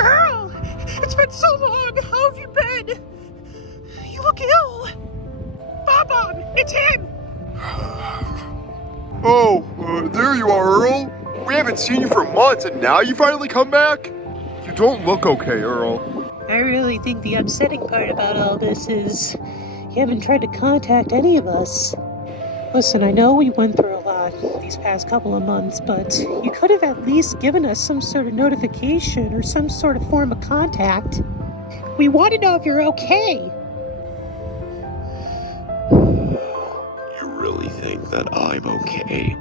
Earl! It's been so long! How have you been? You look ill! Bob! It's him! Oh, there you are, Earl. We haven't seen you for months, and now you finally come back? You don't look okay, Earl. I really think the upsetting part about all this is you haven't tried to contact any of us. Listen, I know we went through a lot these past couple of months, but you could have at least given us some sort of notification or some sort of form of contact. We want to know if you're okay. You really think that I'm okay?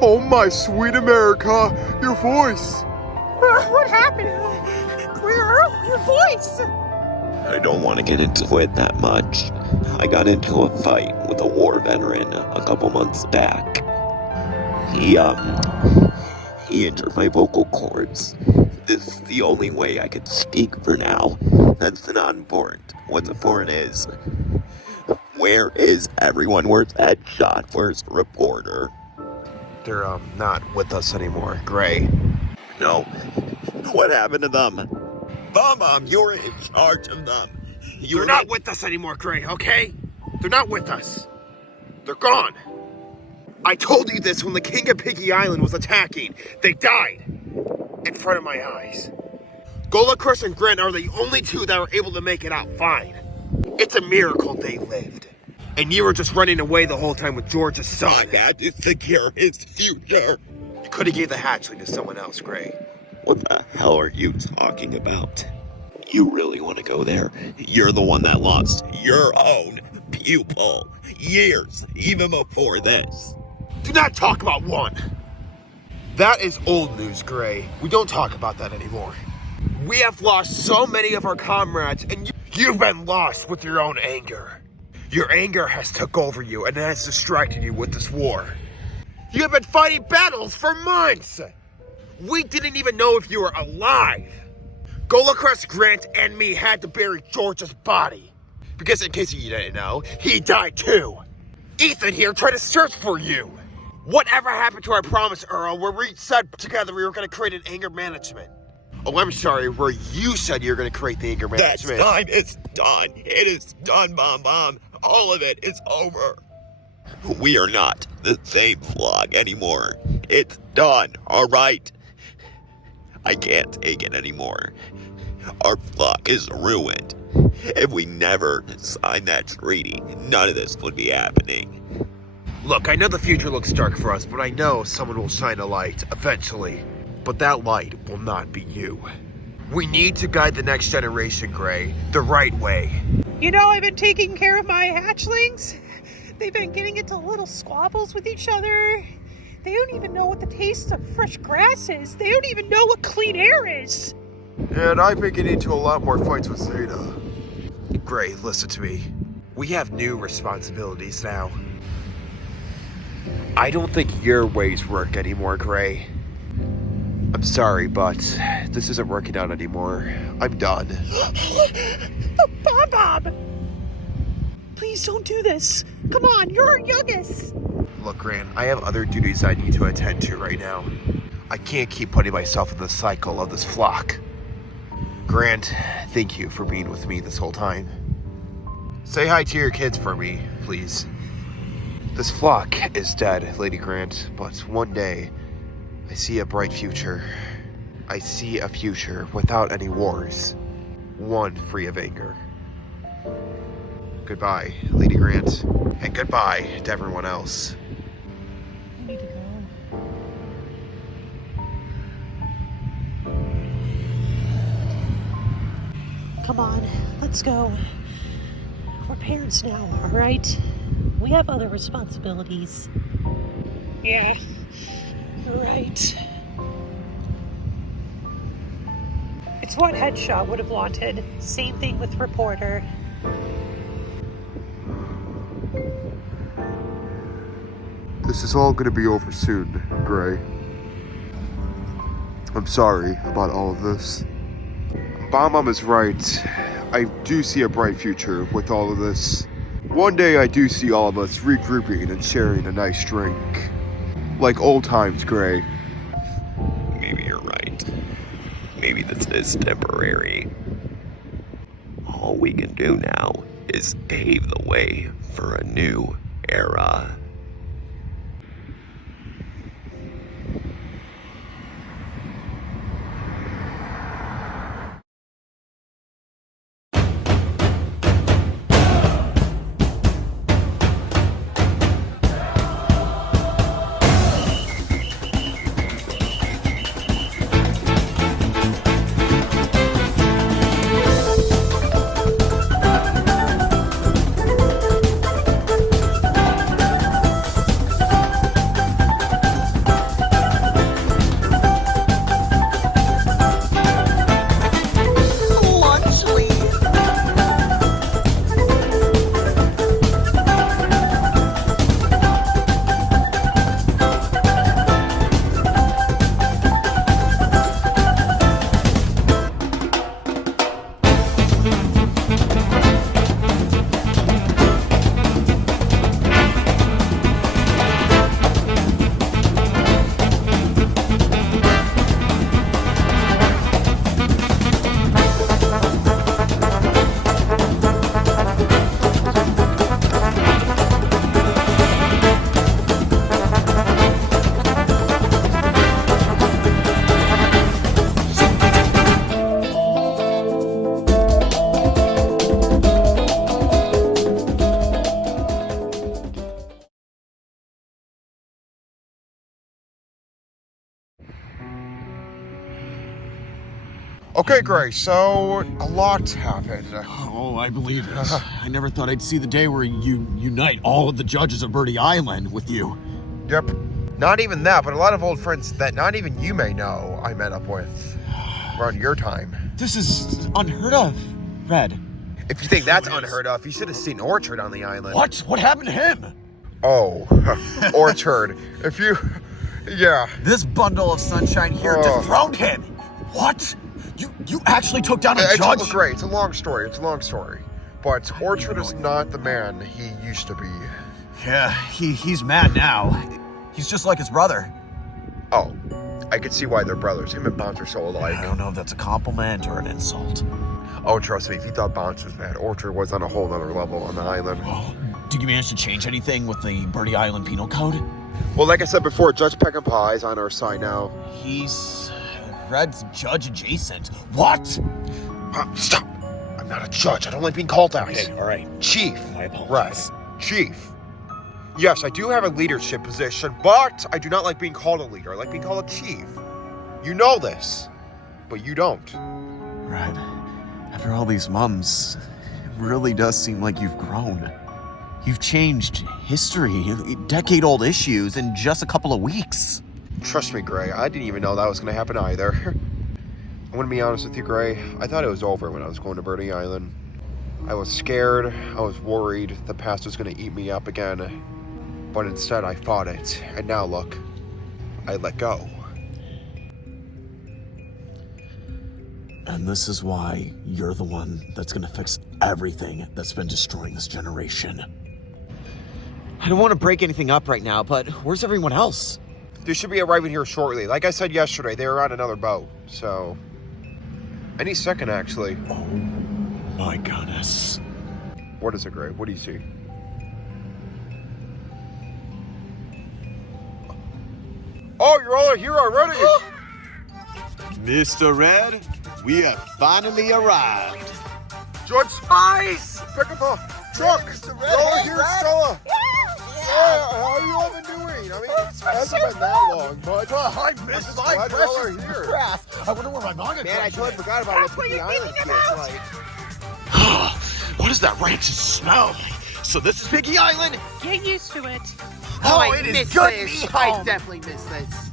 Oh, my sweet America, your voice. What happened? Earl, your voice! I don't want to get into it that much. I got into a fight with a war veteran a couple months back. He injured my vocal cords. This is the only way I can speak for now. That's not important. What's important is, where is everyone? Where's Headshot? Where's Reporter? They're, not with us anymore, Gray. No. What happened to them? Mom, you're in charge of them. They're not with us anymore, Gray, okay? They're not with us. They're gone. I told you this when the king of Piggy Island was attacking. They died in front of my eyes. Golakurs and Grant are the only two that were able to make it out fine. It's a miracle they lived. And you were just running away the whole time with George's son. I had to secure his future. You could have gave the hatchling to someone else, Gray. What the hell are you talking about? You really want to go there? You're the one that lost your own pupil years, even before this. Do not talk about one. That is old news, Gray. We don't talk about that anymore. We have lost so many of our comrades, and you've been lost with your own anger. Your anger has took over you, and it has distracted you with this war. You have been fighting battles for months. We didn't even know if you were alive. Golakurs, Grant, and me had to bury George's body. Because in case you didn't know, he died too. Ethan here tried to search for you. Whatever happened to our promise, Earl, where we said together we were going to create an anger management? Oh, I'm sorry, where you said you were going to create the anger management. That time is done. It is done, Mom. All of it is over. We are not the same vlog anymore. It's done, alright? I can't take it anymore. Our flock is ruined. If we never signed that treaty, none of this would be happening. Look, I know the future looks dark for us, but I know someone will shine a light eventually. But that light will not be you. We need to guide the next generation, Gray, the right way. You know, I've been taking care of my hatchlings. They've been getting into little squabbles with each other. They don't even know what the taste of fresh grass is. They don't even know what clean air is. And I've been getting into a lot more fights with Zeta. Gray, listen to me. We have new responsibilities now. I don't think your ways work anymore, Gray. I'm sorry, but this isn't working out anymore. I'm done. Bob! Please don't do this. Come on, you're our youngest. Look, Grant, I have other duties I need to attend to right now. I can't keep putting myself in the cycle of this flock. Grant, thank you for being with me this whole time. Say hi to your kids for me, please. This flock is dead, Lady Grant, but one day, I see a bright future. I see a future without any wars. One free of anger. Goodbye, Lady Grant. And goodbye to everyone else. We need to go. Come on, let's go. We're parents now, alright? We have other responsibilities. Yeah, you're right. It's what Headshot would have wanted. Same thing with Reporter. This is all gonna be over soon, Gray. I'm sorry about all of this. Mom is right. I do see a bright future with all of this. One day I do see all of us regrouping and sharing a nice drink. Like old times, Gray. Maybe you're right. Maybe this is temporary. All we can do now is pave the way for a new era. Okay, Gray, so a lot's happened. Oh, I believe it. I never thought I'd see the day where you unite all of the judges of Piggy Island with you. Yep. Not even that, but a lot of old friends that not even you may know I met up with around your time. This is unheard of, Red. If you think that's unheard of, you should have seen Orchard on the island. What? What happened to him? Oh, Orchard. If you... Yeah. This bundle of sunshine here dethroned him. What? You actually took down a judge? It's great. It's a long story. But Orchard is not the man he used to be. Yeah, he's mad now. He's just like his brother. Oh, I could see why they're brothers. Him and Bounce are so alike. I don't know if that's a compliment or an insult. Oh, trust me, if you thought Bounce was mad, Orchard was on a whole other level on the island. Oh, did you manage to change anything with the Piggy Island penal code? Well, like I said before, Judge Peckinpah is on our side now. He's Red's judge adjacent. What? Stop! I'm not a judge. I don't like being called that. Okay, all right. Chief. My apologies. Right. Chief. Yes, I do have a leadership position, but I do not like being called a leader. I like being called a chief. You know this, but you don't. Red, after all these months, it really does seem like you've grown. You've changed history, decade-old issues in just a couple of weeks. Trust me, Gray, I didn't even know that was going to happen either. I'm going to be honest with you, Gray. I thought it was over when I was going to Piggy Island. I was scared, I was worried the past was going to eat me up again. But instead, I fought it. And now look, I let go. And this is why you're the one that's going to fix everything that's been destroying this generation. I don't want to break anything up right now, but where's everyone else? They should be arriving here shortly. Like I said yesterday, they were on another boat, so... Any second, actually. Oh, my goodness. What is it, Gray? What do you see? Oh, you're all here already! Mr. Red, we have finally arrived. Judge Spice! Pick up a truck! Mr. Red, Over hey, here, Red. Stella! Yeah, how are you all been doing? I mean, it hasn't been that long, but... I missed my glad you're all precious here. craft. I wonder where my manga Man, I totally forgot about what Piggy Island is like. What does that rancid smell? So this is Piggy Island? Get used to it. Oh, it is good to be I home. definitely miss this.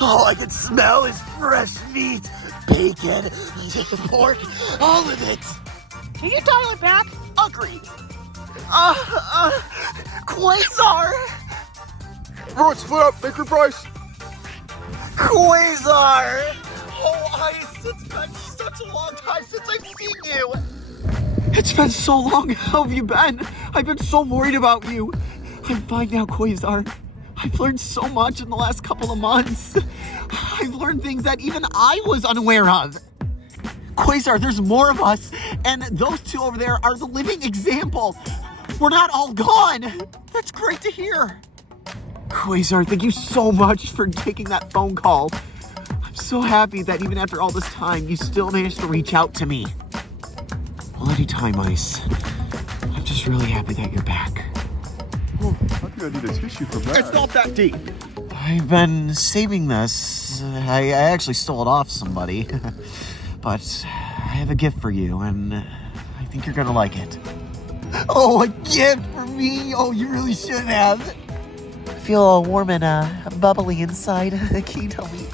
All I can smell is fresh meat, bacon, pork, all of it. Can you dial it back? Agreed. Quasar! Everyone split up, make your price! Quasar! Oh, Ice, it's been such a long time since I've seen you. It's been so long. How have you been? I've been so worried about you. I'm fine now, Quasar. I've learned so much in the last couple of months. I've learned things that even I was unaware of. Quasar, there's more of us, and those two over there are the living example. We're not all gone. That's great to hear. Quasar, thank you so much for taking that phone call. I'm so happy that even after all this time, you still managed to reach out to me. Well, anytime, Ice. I'm just really happy that you're back. Oh, I think I need a tissue for that. It's not that deep. I've been saving this. I actually stole it off somebody. But I have a gift for you, and I think you're gonna like it. Oh, a gift for me? Oh, you really should have. I feel all warm and bubbly inside. Can you tell me?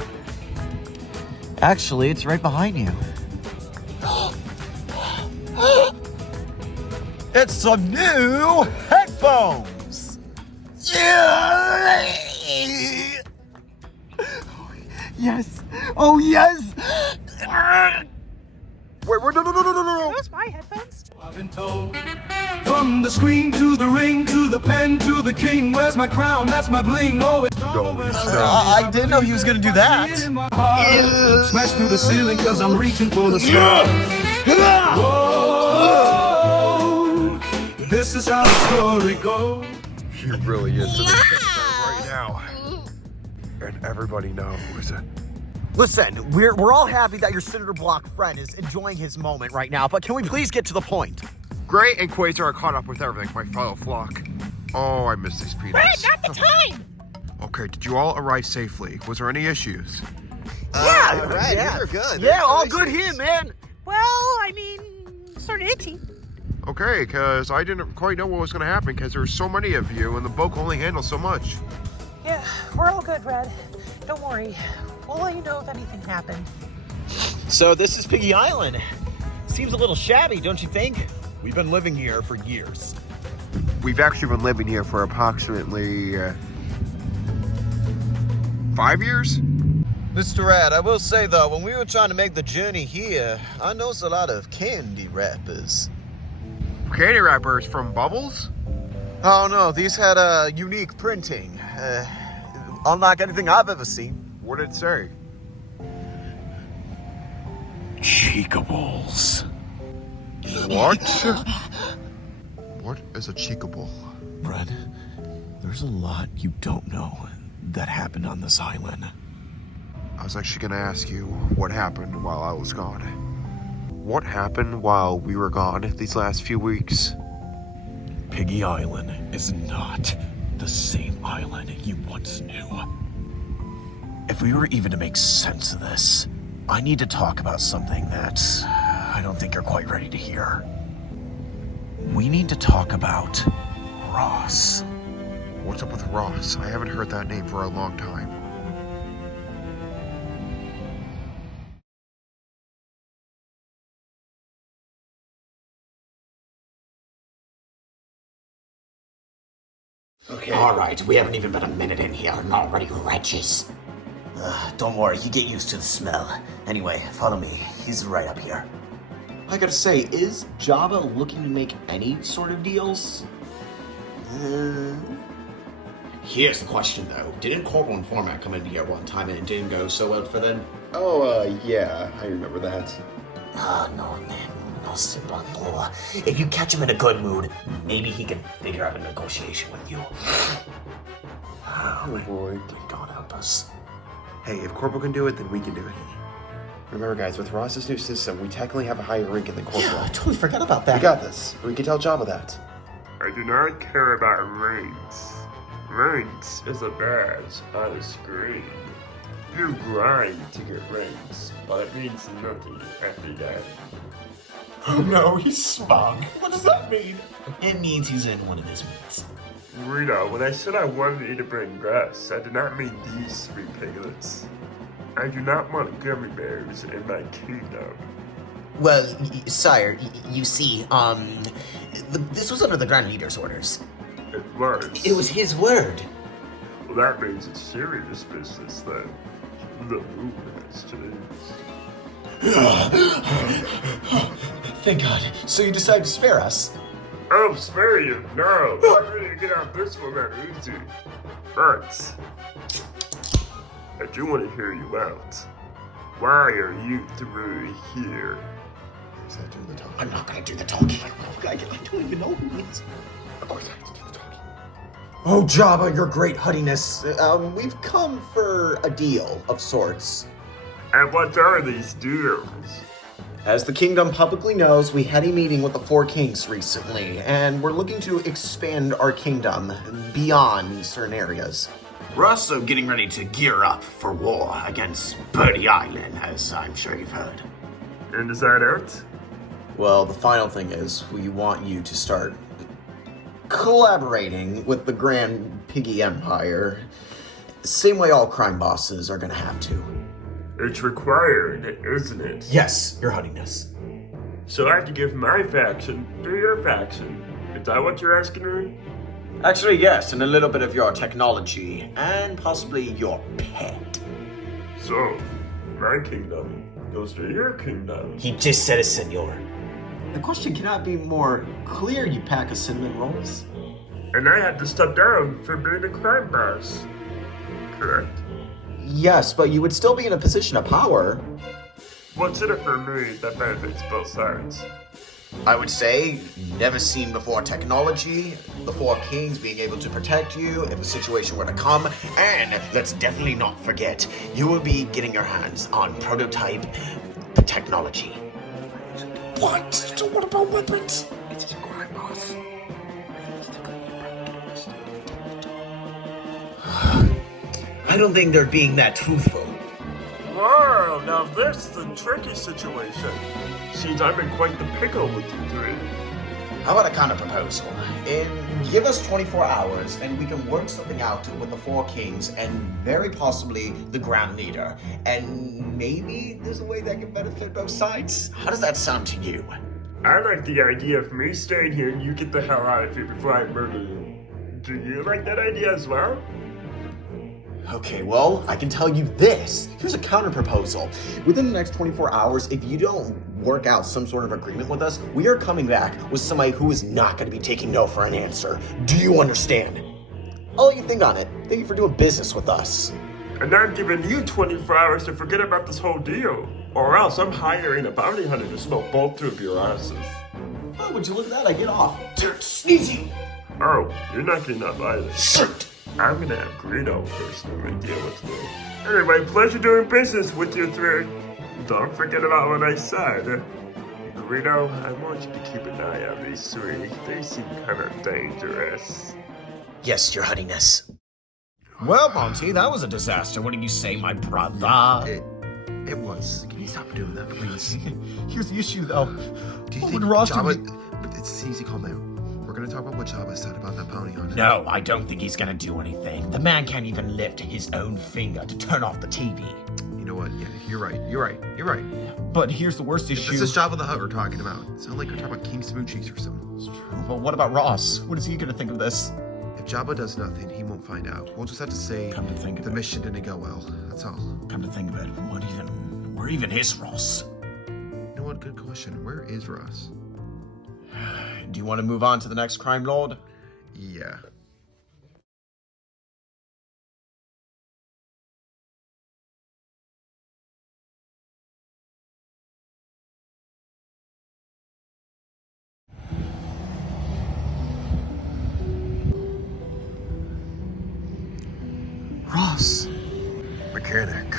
Actually, it's right behind you. It's some new headphones! Yeah! Yes! Oh, yes! Wait, no. Those my headphones? I've been told. From the screen to the ring to the pen to the king. Where's my crown? That's my bling. Oh, it's I didn't know he was gonna do that. Smash through the ceiling cause I'm reaching for the sky. Whoa, this is how the story goes. He really is in the right now. And everybody knows. Listen, we're all happy that your cinder block friend is enjoying his moment right now, but can we please get to the point? Gray and Quasar are caught up with everything, my fellow flock. Oh, I miss these peanuts. Red, not the time! Okay, did you all arrive safely? Was there any issues? Right, you were good. Yeah, all good here, man. Well, I mean, sort of itchy. Okay, because I didn't quite know what was going to happen because there's so many of you and the boat only handles so much. Yeah, we're all good, Red. Don't worry. We'll let you know if anything happened. So this is Piggy Island. Seems a little shabby, don't you think? We've been living here for years. We've actually been living here for approximately 5 years? Mr. Rat, I will say though, when we were trying to make the journey here, I noticed a lot of candy wrappers. Candy wrappers from Bubbles? Oh no, these had a unique printing. Unlike anything I've ever seen. What did it say? Cheekables. What? What is a cheekable? Red, there's a lot you don't know that happened on this island. I was actually gonna ask you what happened while I was gone. What happened while we were gone these last few weeks? Piggy Island is not the same island you once knew. If we were even to make sense of this, I need to talk about something that I don't think you're quite ready to hear. We need to talk about Ross. What's up with Ross? I haven't heard that name for a long time. Okay. All right, we haven't even been a minute in here and already wretches. Don't worry, you get used to the smell. Anyway, follow me. He's right up here. I gotta say, is Java looking to make any sort of deals? Here's the question, though. Didn't Corporal and Foreman come in here one time and it didn't go so well for them? Oh, yeah, I remember that. No, Simba. If you catch him in a good mood, maybe he can figure out a negotiation with you. Oh boy. God help us. Hey, if Corporal can do it, then we can do it. Remember, guys, with Ross's new system, we technically have a higher ranking than Corporal. Yeah, I totally forgot about that. We got this. We can tell Java that. I do not care about ranks. Ranks is a badge on a screen. You grind to get ranks, but it means nothing after that. Oh no, he's smug. What does that mean? It means he's in one of his moods. Rita, when I said I wanted you to bring grass, I did not mean these three piglets. I do not want gummy bears in my kingdom. Well, sire, you see, this was under the Grand Leader's orders. It was. It was his word. Well, that means it's serious business then. The mood has changed. Thank God. So you decided to spare us? Oh, spare you? No, I'm ready to get out this one that easy. But I do want to hear you out. Why are you three here? I'm not gonna do the talking. I don't even know who he is. Of course I have to do the talking. Oh, Jabba, your great huttiness. We've come for a deal of sorts. And what are these deals? As the kingdom publicly knows, we had a meeting with the four kings recently, and we're looking to expand our kingdom beyond certain areas. We're also getting ready to gear up for war against Piggy Island, as I'm sure you've heard. And is that it? Well, the final thing is, we want you to start collaborating with the Grand Piggy Empire. Same way all crime bosses are gonna have to. It's required, isn't it? Yes, your huttiness. So I have to give my faction to your faction. Is that what you're asking me? Actually, yes, and a little bit of your technology, and possibly your pet. So, my kingdom goes to your kingdom. He just said it, senor. The question cannot be more clear, you pack of cinnamon rolls. And I had to step down for being a crime boss. Correct? Yes, but you would still be in a position of power. What's in it for me that benefits both sides? I would say, never seen before technology, the four kings being able to protect you if a situation were to come, and let's definitely not forget, you will be getting your hands on prototype technology. What? So what about weapons? It's a crime boss. I don't think they're being that truthful. Whoa, now this is a tricky situation. Seems I'm in quite the pickle with you three. How about a counter proposal? Give us 24 hours and we can work something out with the four kings and very possibly the Grand Leader. And maybe there's a way that can benefit both sides. How does that sound to you? I like the idea of me staying here and you get the hell out of here before I murder you. Do you like that idea as well? Okay, well, I can tell you this. Here's a counter proposal. Within the next 24 hours, if you don't work out some sort of agreement with us, we are coming back with somebody who is not going to be taking no for an answer. Do you understand? I'll let you think on it. Thank you for doing business with us. And I'm giving you 24 hours to forget about this whole deal. Or else I'm hiring a bounty hunter to smoke both of your asses. Oh, would you look at that? I get off. Dirt sneezy. Oh, you're not getting up either. Shirt. I'm gonna have Greedo personally deal with me. Anyway, pleasure doing business with you three. Don't forget about what I said. Greedo, I want you to keep an eye on these three. They seem kind of dangerous. Yes, your huttiness. Well, Monty, that was a disaster. What did you say, my brother? It was. Can you stop doing that, please? Here's the issue, though. Do you What think would Ross Jabba... It's easy, calm down. We're gonna talk about what Jabba said about that bounty hunter. No, I don't think he's gonna do anything. The man can't even lift his own finger to turn off the TV. You know what? Yeah, you're right. But here's the worst issue. This is Jabba the Hutt we're talking about. It sounds like we're talking about King Smoochies or something. But what about Ross? What is he gonna think of this? If Jabba does nothing, he won't find out. We'll just have to say Come to think of the it. mission didn't go well. That's all. Come to think of it, where even is Ross? You know what? Good question. Where is Ross? Do you want to move on to the next crime lord? Yeah. Ross, Mechanic.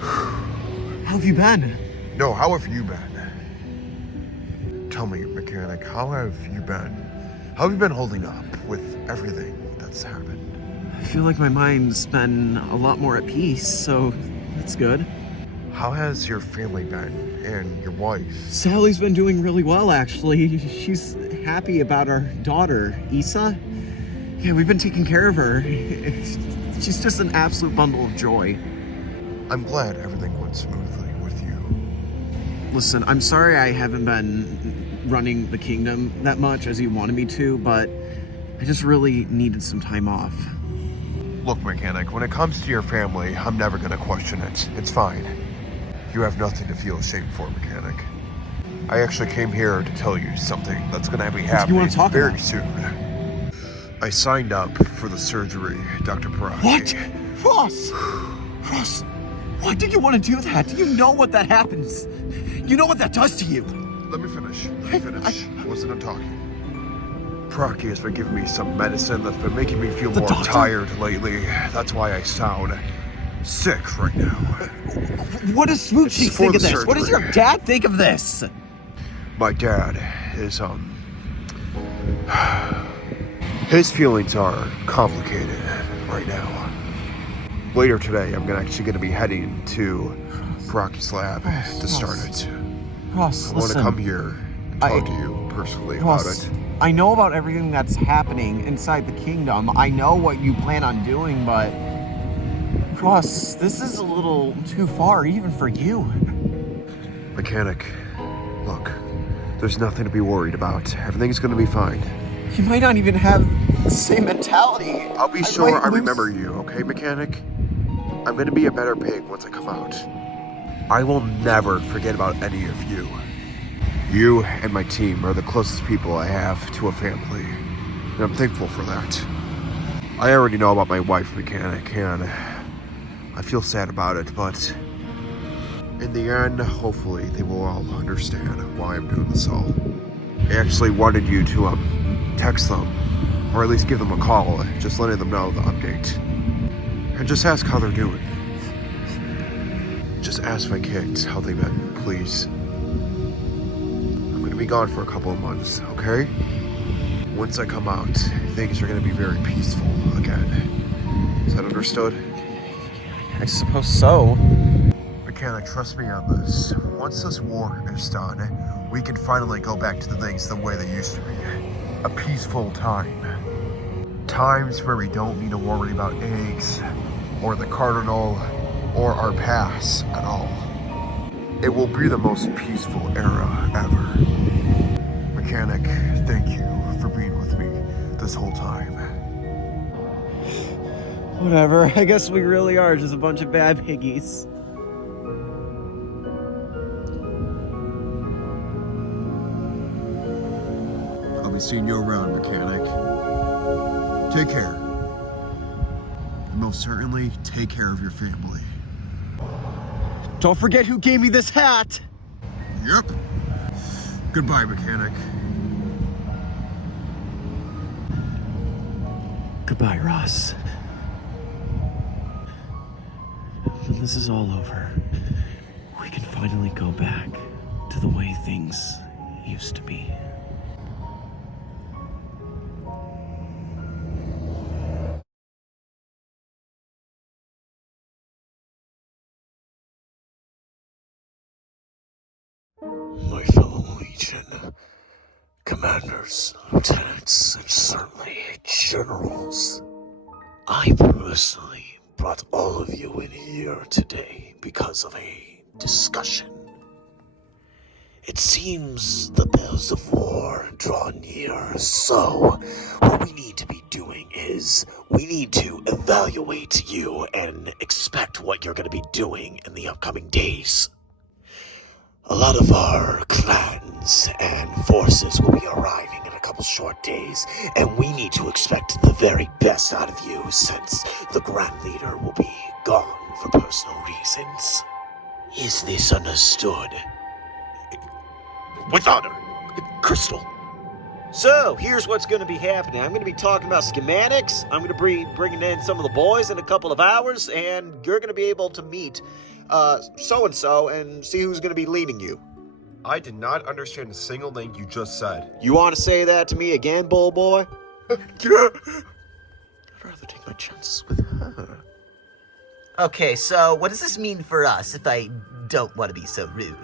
how have you been? No, how have you been? Tell me, Mechanic, how have you been? How have you been holding up with everything that's happened? I feel like my mind's been a lot more at peace, so that's good. How has your family been and your wife? Sally's been doing really well, actually. She's happy about our daughter, Issa. Yeah, we've been taking care of her. She's just an absolute bundle of joy. I'm glad everything went smoothly with you. Listen, I'm sorry I haven't been running the kingdom that much as you wanted me to, but I just really needed some time off. Look, Mechanic, when it comes to your family, I'm never gonna question it. It's fine. You have nothing to feel ashamed for, mechanic. I actually came here to tell you something that's gonna be happening very soon. I signed up for the surgery, Dr. Paraki. What? Ross! Ross, why did you want to do that? You know what that happens. You know what that does to you. Let me finish. I wasn't done talking. Paraki has been giving me some medicine that's been making me feel more tired lately. That's why I sound sick right now. What does Smoochie think of this? Surgery. What does your dad think of this? My dad is, his feelings are complicated right now. Later today, I'm actually going to be heading to Paraki's lab to start it. Ross, I want to come here and talk to you personally about it. I know about everything that's happening inside the kingdom. I know what you plan on doing, but Ross, this is a little too far even for you. Mechanic, look, there's nothing to be worried about. Everything's going to be fine. You might not even have the same mentality. I'll be sure I remember you, okay, mechanic? I'm going to be a better pig once I come out. I will never forget about any of you. You and my team are the closest people I have to a family, and I'm thankful for that. I already know about my wife, mechanic, and I feel sad about it, but in the end, hopefully they will all understand why I'm doing this all. I actually wanted you to text them, or at least give them a call, just letting them know the update. And just ask how they're doing. Just ask my kids how they've been, please. I'm gonna be gone for a couple of months, okay? Once I come out, things are gonna be very peaceful again. Is that understood? I suppose so. Mechanic, trust me on this. Once this war is done, we can finally go back to the things the way they used to be. A peaceful time. Times where we don't need to worry about eggs, or the cardinal, or our pass at all. It will be the most peaceful era ever. Mechanic, thank you for being with me this whole time. Whatever, I guess we really are just a bunch of bad piggies. I'll be seeing you around, mechanic. Take care. And most certainly, take care of your family. Don't forget who gave me this hat! Yep. Goodbye, mechanic. Goodbye, Ross. When this is all over, we can finally go back to the way things used to be. My fellow Legion, commanders, lieutenants, and certainly generals, I personally brought all of you in here today because of a discussion. It seems the bells of war draw near, so what we need to be doing is we need to evaluate you and expect what you're going to be doing in the upcoming days. A lot of our clans and forces will be arriving in a couple short days, and we need to expect the very best out of you since the Grand Leader will be gone for personal reasons. Is this understood? With honor, Crystal. So, here's what's going to be happening. I'm going to be talking about schematics. I'm going to be bringing in some of the boys in a couple of hours, and you're going to be able to meet so-and-so and see who's going to be leading you. I did not understand a single thing you just said. You want to say that to me again, bull boy? Yeah. I'd rather take my chances with her. Okay, so what does this mean for us if I don't want to be so rude?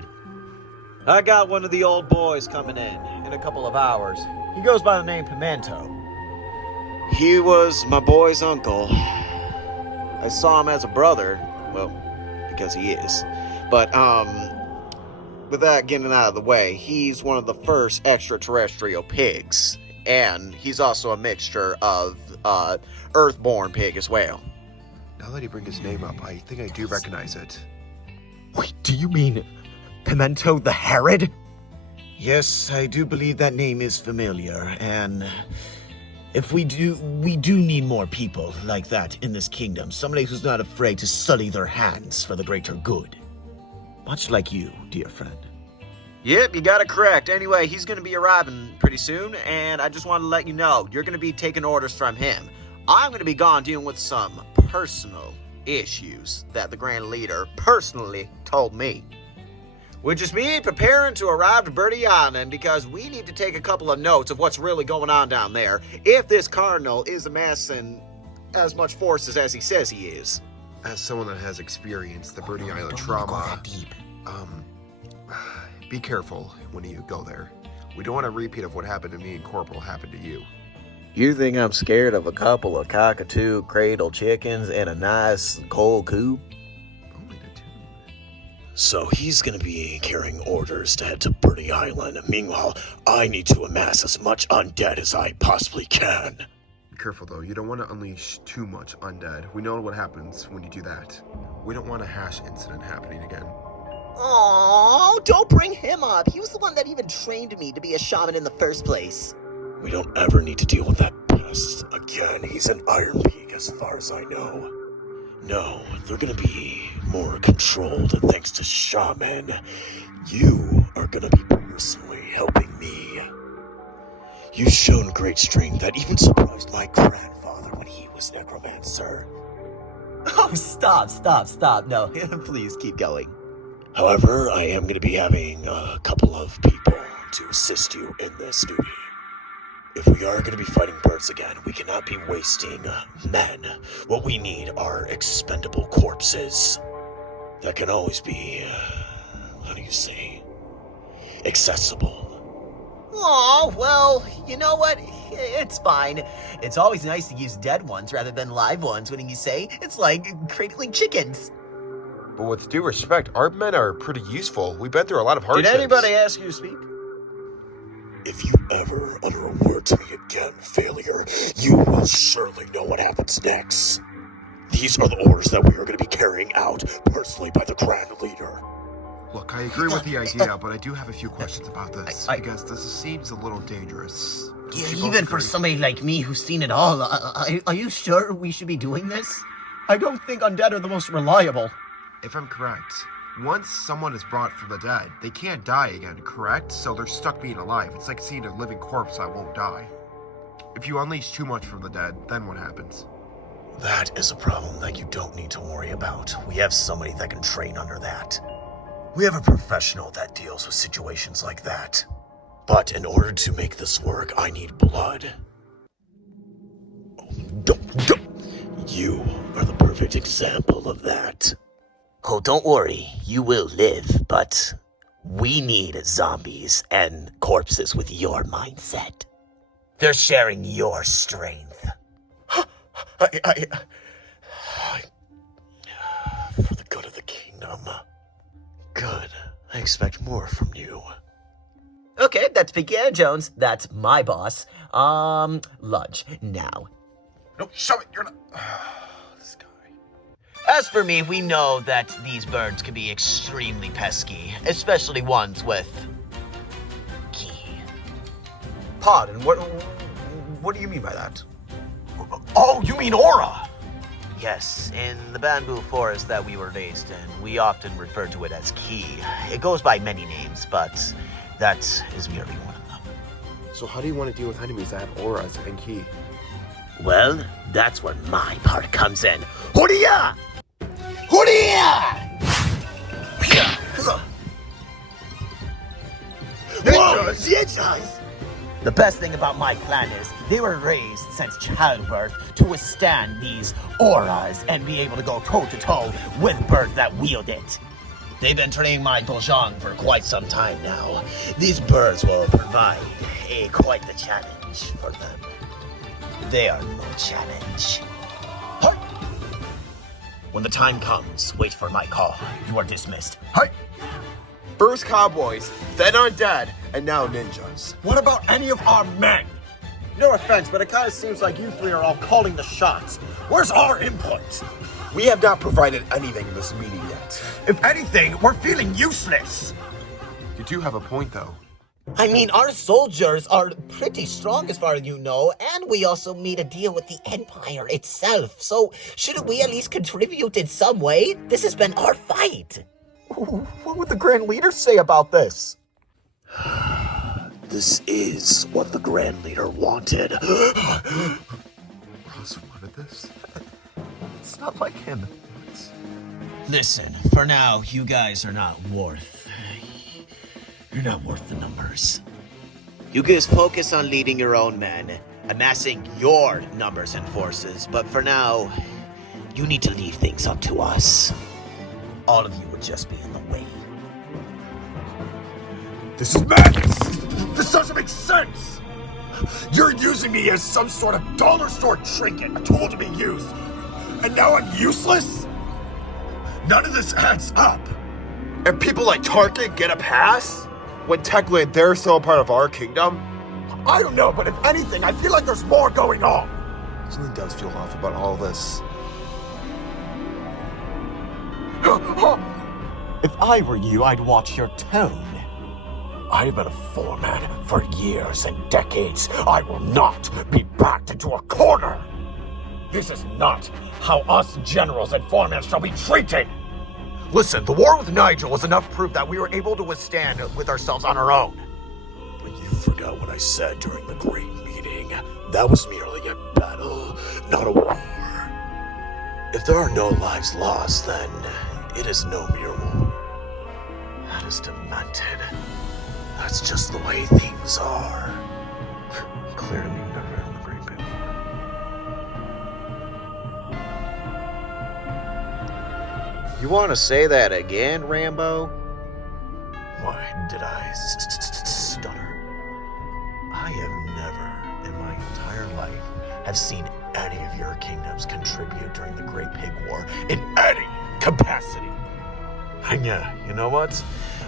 I got one of the old boys coming in a couple of hours. He goes by the name Pimento. He was my boy's uncle. I saw him as a brother, well, because he is. But, with that getting out of the way, he's one of the first extraterrestrial pigs. And he's also a mixture of, Earthborn pig as well. Now that you bring his name up, I think I do recognize it. Wait, do you mean Pimento the Herod? Yes, I do believe that name is familiar, and if we do need more people like that in this kingdom. Somebody who's not afraid to sully their hands for the greater good. Much like you, dear friend. Yep, you got it correct. Anyway, he's going to be arriving pretty soon, and I just want to let you know, you're going to be taking orders from him. I'm going to be gone dealing with some personal issues that the Grand Leader personally told me. Which is me preparing to arrive to Piggy Island because we need to take a couple of notes of what's really going on down there if this Cardinal is amassing as much forces as he says he is. As someone that has experienced the Piggy Island trauma, be careful when you go there. We don't want a repeat of what happened to me and Corporal happen to you. You think I'm scared of a couple of cockatoo cradle chickens and a nice cold coop? So he's gonna be carrying orders to head to Piggy Island. Meanwhile, I need to amass as much undead as I possibly can. Be careful though, you don't want to unleash too much undead. We know what happens when you do that. We don't want a hash incident happening again. Oh, don't bring him up. He was the one that even trained me to be a shaman in the first place. We don't ever need to deal with that pest again. He's an Iron Peak as far as I know. No, they're gonna be more controlled thanks to Shaman. You are gonna be personally helping me. You've shown great strength that even surprised my grandfather when he was necromancer. Oh, stop. No, please keep going. However, I am gonna be having a couple of people to assist you in this duty. If we are going to be fighting birds again, we cannot be wasting men. What we need are expendable corpses. That can always be, how do you say, accessible. Oh, well, you know what? It's fine. It's always nice to use dead ones rather than live ones, wouldn't you say? It's like cradling chickens. But with due respect, our men are pretty useful. We've been through a lot of hardships. Did anybody ask you to speak? If you ever utter a word to me again, failure, you will surely know what happens next. These are the orders that we are going to be carrying out personally by the Grand Leader. Look, I agree with the idea, but I do have a few questions about this, because this seems a little dangerous. Yeah, even for somebody like me who's seen it all, are you sure we should be doing this? I don't think undead are the most reliable. If I'm correct, once someone is brought from the dead, they can't die again, correct? So they're stuck being alive. It's like seeing a living corpse that won't die. If you unleash too much from the dead, then what happens? That is a problem that you don't need to worry about. We have somebody that can train under that. We have a professional that deals with situations like that. But in order to make this work, I need blood. You are the perfect example of that. Oh, don't worry, you will live, but we need zombies and corpses with your mindset. They're sharing your strength. For the good of the kingdom. Good. I expect more from you. Okay, that's Piggy Island Jones. That's my boss. Lunch now. No, shove it, you're not... This guy. As for me, we know that these birds can be extremely pesky, especially ones with... key. Pardon, what do you mean by that? Oh, you mean aura! Yes, in the bamboo forest that we were raised in, we often refer to it as key. It goes by many names, but that is merely one of them. So how do you want to deal with enemies that have auras and key? Well, that's where my part comes in. Hoodia! Hoodia! Ninjas! The best thing about my clan is they were raised since childbirth to withstand these auras and be able to go toe-to-toe with birds that wield it. They've been training my dojang for quite some time now. These birds will provide quite the challenge for them. They are no challenge. Hi. When the time comes, wait for my call. You are dismissed. Hi. First cowboys, then undead, and now ninjas. What about any of our men? No offense, but it kind of seems like you three are all calling the shots. Where's our input? We have not provided anything in this meeting yet. If anything, we're feeling useless. You do have a point, though. I mean, our soldiers are pretty strong as far as you know, and we also made a deal with the Empire itself. So, shouldn't we at least contribute in some way? This has been our fight. What would the Grand Leader say about this? This is what the Grand Leader wanted. Ross wanted this? It's not like him. Listen, for now, you guys are not worth... You're not worth the numbers. You guys focus on leading your own men, amassing your numbers and forces, but for now, you need to leave things up to us. All of you would just be in the way. This is madness! This doesn't make sense! You're using me as some sort of dollar store trinket, a tool to be used. And now I'm useless? None of this adds up. And people like Tarkin get a pass? When technically they're still a part of our kingdom? I don't know, but if anything, I feel like there's more going on. Something does feel off about all this. If I were you, I'd watch your tone. I've been a foreman for years and decades. I will not be backed into a corner. This is not how us generals and foremen shall be treated. Listen, the war with Nigel was enough proof that we were able to withstand with ourselves on our own. But you forgot what I said during the great meeting. That was merely a battle, not a war. If there are no lives lost, then it is no mere war. That is demented. That's just the way things are. Clearly, you've never been in the Great Pig War. You want to say that again, Rambo? Why did I stutter? I have never, in my entire life, have seen any of your kingdoms contribute during the Great Pig War in any capacity. And yeah, you know what?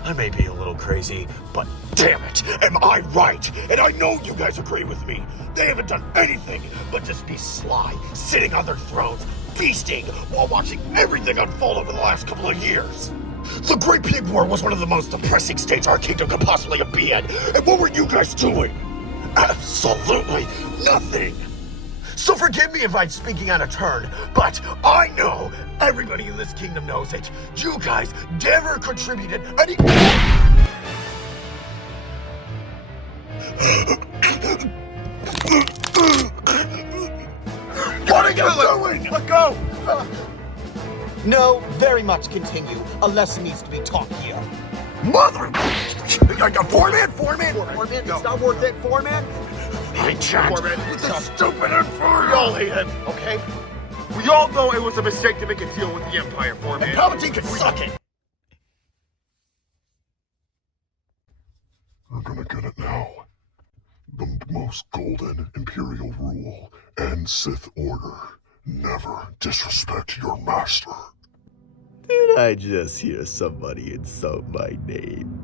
I may be a little crazy, but damn it, am I right? And I know you guys agree with me. They haven't done anything but just be sly, sitting on their thrones, feasting while watching everything unfold over the last couple of years. The Great Pig War was one of the most depressing states our kingdom could possibly be in. And what were you guys doing? Absolutely nothing. So forgive me if I'm speaking out of turn, but I know everybody in this kingdom knows it. You guys never contributed any... What are you doing? Let go! No, very much continue. A lesson needs to be taught here. Mother! Foreman? It's not worth it, Foreman? I can't. It's a stupid infernal! We all hate him, okay? We all know it was a mistake to make a deal with the Empire, Foreman. And Palpatine can suck it! We're gonna get it now. The most golden Imperial rule and Sith order. Never disrespect your master. Did I just hear somebody insult my name?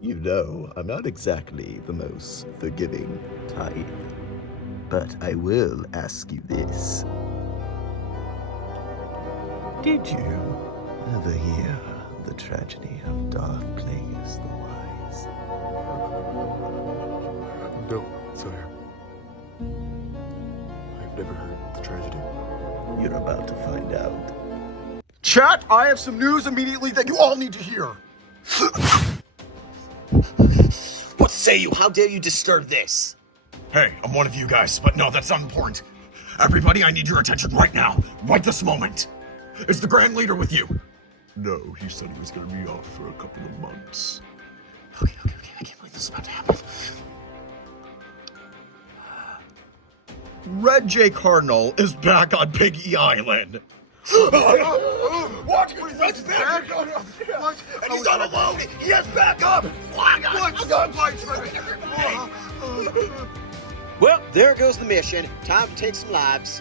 You know, I'm not exactly the most forgiving type. But I will ask you this. Did you ever hear the tragedy of Darth Plagueis the Wise? No, sire. I've never heard the tragedy. You're about to find out. Chat, I have some news immediately that you all need to hear. What say you? How dare you disturb this? Hey, I'm one of you guys, but no, that's not important. Everybody, I need your attention right now, right this moment. Is the Grand Leader with you? No, he said he was gonna be off for a couple of months. Okay, I can't believe this is about to happen. Red J. Cardinal is back on Piggy Island. What? Red's back? What? And he's not alone! He has backup! Well, there goes the mission. Time to take some lives.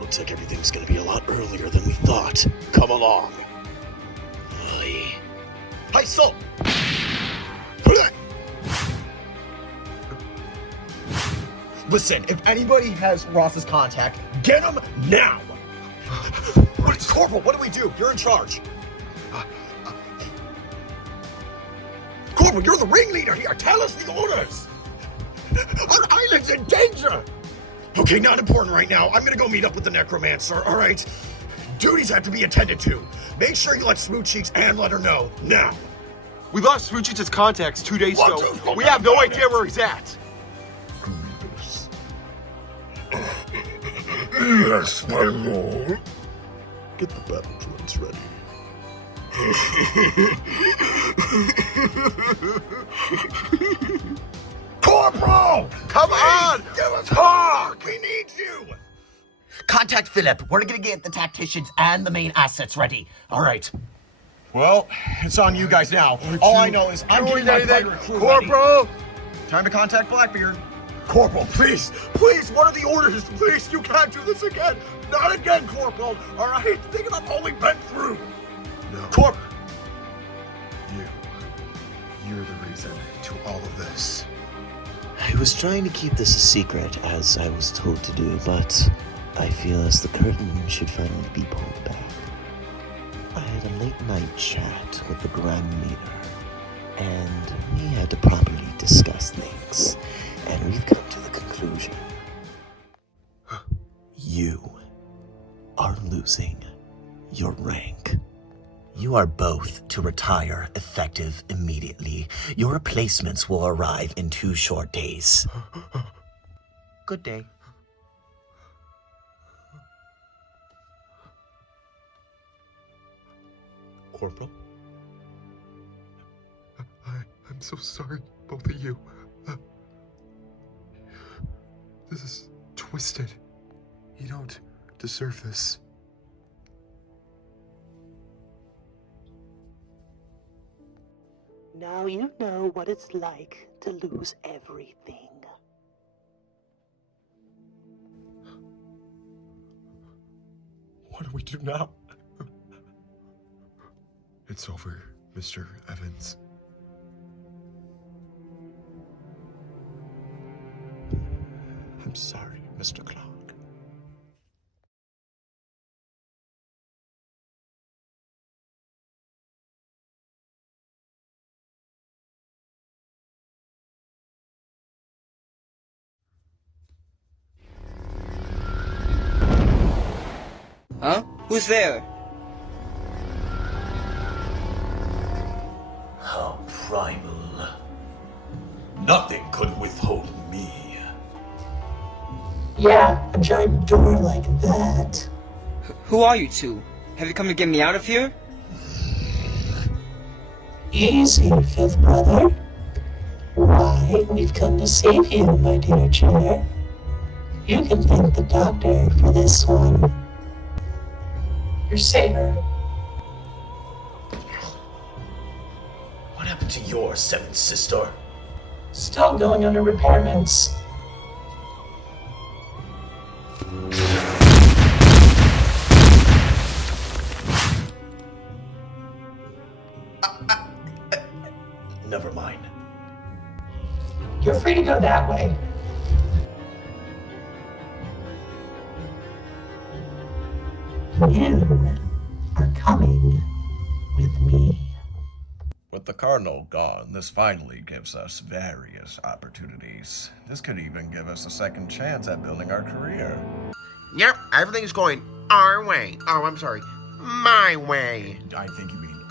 Looks like everything's gonna be a lot earlier than we thought. Come along. Aye. Hey, so! Listen, if anybody has Ross's contact, get him now! Corporal, what do we do? You're in charge. Corporal, you're the ringleader here. Tell us the orders. Our island's in danger. Okay, not important right now. I'm gonna go meet up with the necromancer, all right? Duties have to be attended to. Make sure you let Smooth Cheeks and let her know, now. We lost Smooth Cheeks' contacts 2 days ago. We have no idea where he's at. Yes, my lord. Get the battle droids ready. Corporal! Come on! Talk! We need you! Contact Philip. We're gonna get the tacticians and the main assets ready. All right. Well, it's on you guys now. All I know is I'm getting my pirate crew ready. Corporal! Time to contact Blackbeard. Corporal, please, what are the orders? Please, you can't do this again. Not again, Corporal. All right, think about all we've been through. No. Corporal. You're the reason to all of this. I was trying to keep this a secret, as I was told to do, but I feel as the curtain should finally be pulled back. I had a late-night chat with the Grand Leader, and we had to properly discuss things, and we've come to the conclusion. You are losing your rank. You are both to retire effective immediately. Your replacements will arrive in 2 short days. Good day. Corporal? I'm so sorry, both of you. This is twisted. You don't deserve this. Now you know what it's like to lose everything. What do we do now? It's over, Mr. Evans. I'm sorry, Mr. Clark. Huh? Who's there? How primal. Nothing could withhold me. Yeah, a giant door like that. Who are you two? Have you come to get me out of here? Easy, fifth brother. Why, we've come to save you, my dear Cheddar. You can thank the doctor for this one. Your saver. What happened to your seventh sister? Still going under repairments. Never mind. You're free to go that way. You are coming with me. With the Cardinal gone, this finally gives us various opportunities. This could even give us a second chance at building our career. Yep, everything's going our way. Oh, I'm sorry. My way. I think you mean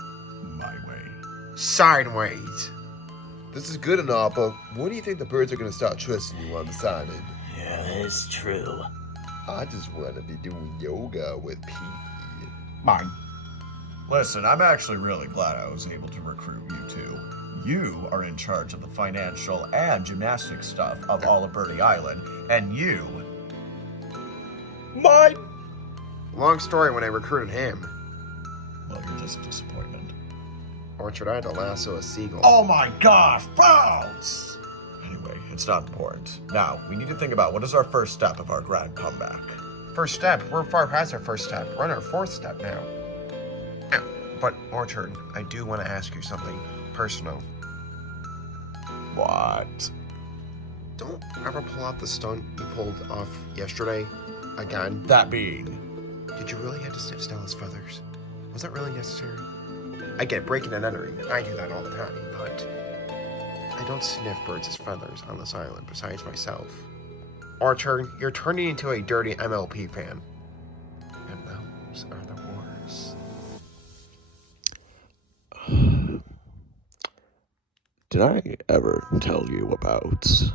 my way. Sideways. This is good and all, but when do you think the birds are going to start trusting you on the side? Yeah, that's true. I just want to be doing yoga with Piggy. Mine. Listen, I'm actually really glad I was able to recruit you two. You are in charge of the financial and gymnastics stuff of all of Birdie Island, and you... Mine! Long story when I recruited him. Well, you're just a disappointment. Orchard, I had to lasso a seagull. Oh my gosh, bounce! Anyway, it's not important. Now, we need to think about what is our first step of our grand comeback. First step? We're far past our first step. We're on our fourth step now. But, Orchard, I do want to ask you something personal. What? don't ever pull out the stunt you pulled off yesterday again. That being? Did you really have to sniff Stella's feathers? Was that really necessary? I get breaking and entering. I do that all the time, but I don't sniff birds' feathers on this island besides myself. Archer, you're turning into a dirty MLP fan. And those are the wars. Did I ever tell you about...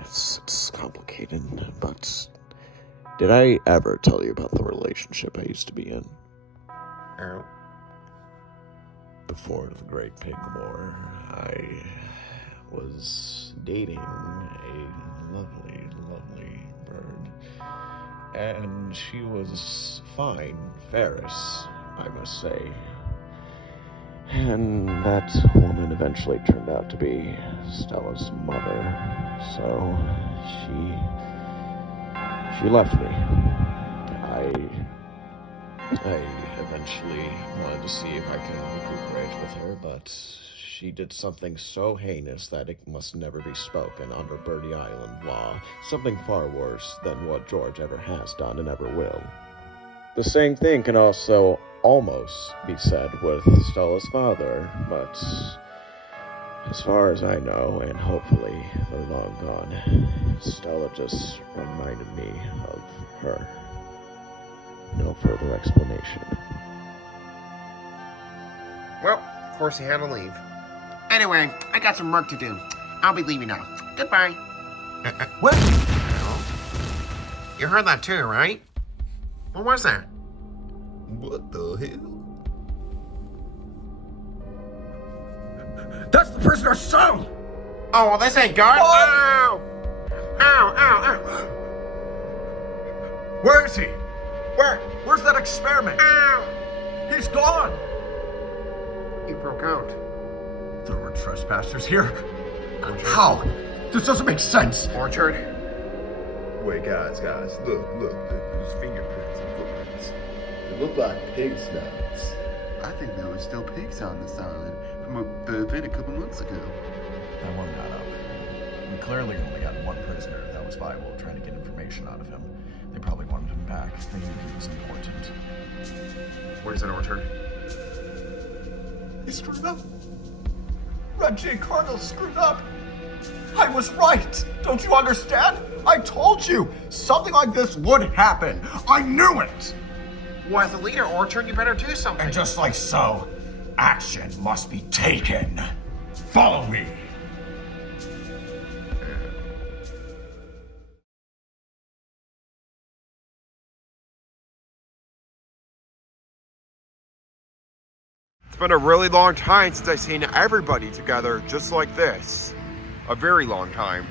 It's complicated, but... Did I ever tell you about the relationship I used to be in? Before the Great Pig War, I was dating a lovely, lovely bird. And she was fine, Ferris, I must say. And that woman eventually turned out to be Stella's mother, so she left me. I eventually wanted to see if I can recuperate with her, but she did something so heinous that it must never be spoken under Birdie Island law, something far worse than what George ever has done and ever will. The same thing can also almost be said with Stella's father, but as far as I know, and hopefully they're long gone, Stella just reminded me of her. No further explanation. Well, of course he had to leave. Anyway, I got some work to do. I'll be leaving now. Goodbye. What? You heard that too, right? What was that? What the hell? That's the prisoner's son! Oh, well, this ain't good. Ow! Ow, ow, ow. Where is he? Where's that experiment? Ow! He's gone! He broke out. There were trespassers here? How? This doesn't make sense! Orchard? Wait, guys, look, there's fingerprints and footprints. They look like pig snouts. I think there were still pigs on this island from the event a couple months ago. I won't that up. We clearly only got one prisoner that was viable, trying to get information out of him. They probably wanted him back. They knew he was important. What is it, Orchard? He screwed up. Reggie Cardinal screwed up. I was right. Don't you understand? I told you something like this would happen. I knew it. Well, as the leader, Orchard, you better do something. And just like so, action must be taken. Follow me. It's been a really long time since I've seen everybody together just like this. A very long time.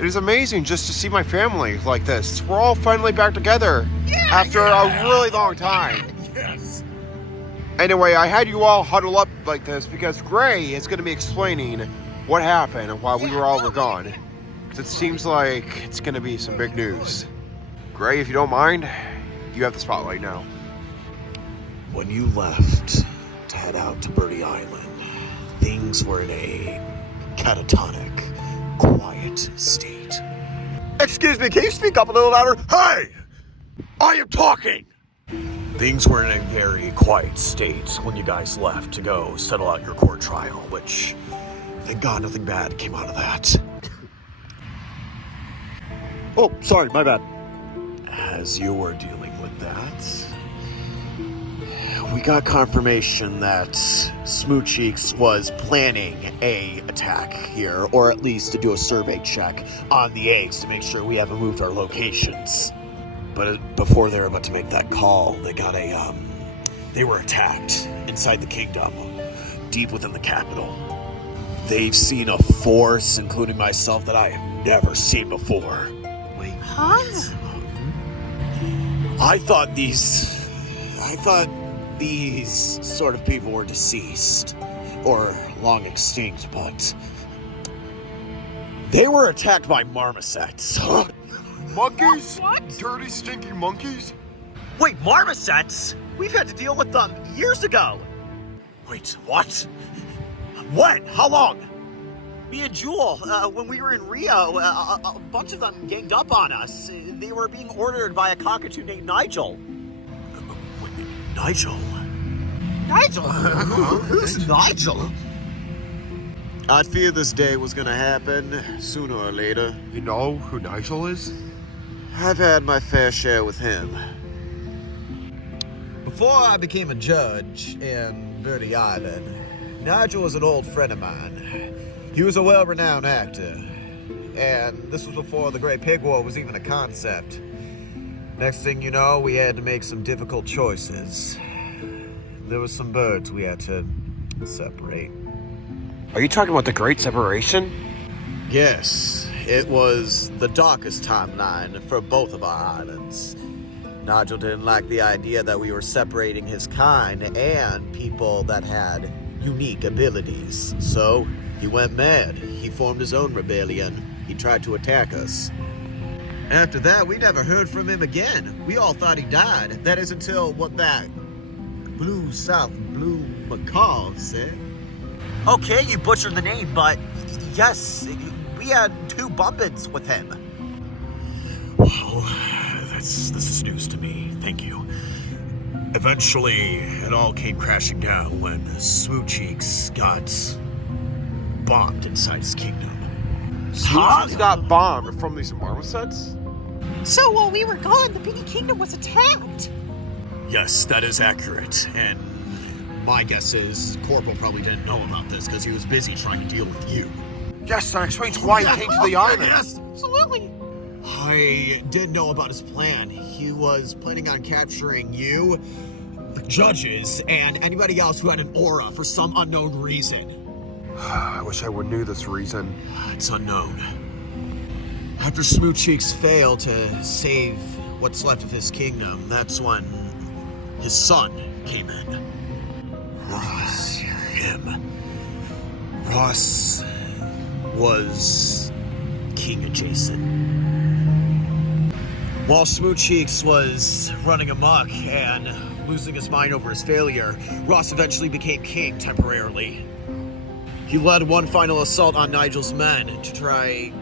It is amazing just to see my family like this. We're all finally back together after a really long time. Yes. Anyway, I had you all huddle up like this because Gray is going to be explaining what happened while we were gone. Because it seems like it's going to be some big news. Gray, if you don't mind, you have the spotlight now. When you left to head out to Birdie Island, things were in a catatonic, quiet state. Excuse me, can you speak up a little louder? Hey! I am talking! Things were in a very quiet state when you guys left to go settle out your court trial, which, thank God, nothing bad came out of that. Oh, sorry, my bad. As you were dealing with that, we got confirmation that Smoocheeks was planning a attack here, or at least to do a survey check on the eggs to make sure we haven't moved our locations. But before they were about to make that call, they got they were attacked inside the kingdom, deep within the capital. They've seen a force, including myself, that I have never seen before. Wait, Huh? I thought these sort of people were deceased, or long extinct, but they were attacked by marmosets. Monkeys? What? Dirty, stinky monkeys? Wait, marmosets? We've had to deal with them years ago. Wait, what? When? How long? Me and Jewel, when we were in Rio, a bunch of them ganged up on us. They were being ordered by a cockatoo named Nigel. Nigel? Nigel? Who's Nigel? I'd feared this day was gonna happen sooner or later. You know who Nigel is? I've had my fair share with him. Before I became a judge in Piggy Island, Nigel was an old friend of mine. He was a well-renowned actor, and this was before the Great Pig War was even a concept. Next thing you know, we had to make some difficult choices. There were some birds we had to separate. Are you talking about the Great Separation? Yes, it was the darkest timeline for both of our islands. Nigel didn't like the idea that we were separating his kind and people that had unique abilities. So he went mad. He formed his own rebellion. He tried to attack us. After that, we never heard from him again. We all thought he died. That is until what that Blue Macaw said. Okay, you butchered the name, but yes, we had 2 bump-ins with him. Well, this is news to me. Thank you. Eventually, it all came crashing down when Smooth Cheeks got bombed inside his kingdom. Smoochie's got bombed from these marmosets? So while we were gone, the Piggy Kingdom was attacked. Yes, that is accurate. And my guess is Corporal probably didn't know about this because he was busy trying to deal with you. Yes, that explains why he came to the island. Yes, Absolutely. I did know about his plan. He was planning on capturing you, the judges, and anybody else who had an aura for some unknown reason. I wish I would knew this reason. It's unknown. After Smooth Cheeks failed to save what's left of his kingdom, that's when his son came in. Ross, him. Ross was king adjacent. While Smooth Cheeks was running amok and losing his mind over his failure, Ross eventually became king temporarily. He led one final assault on Nigel's men to try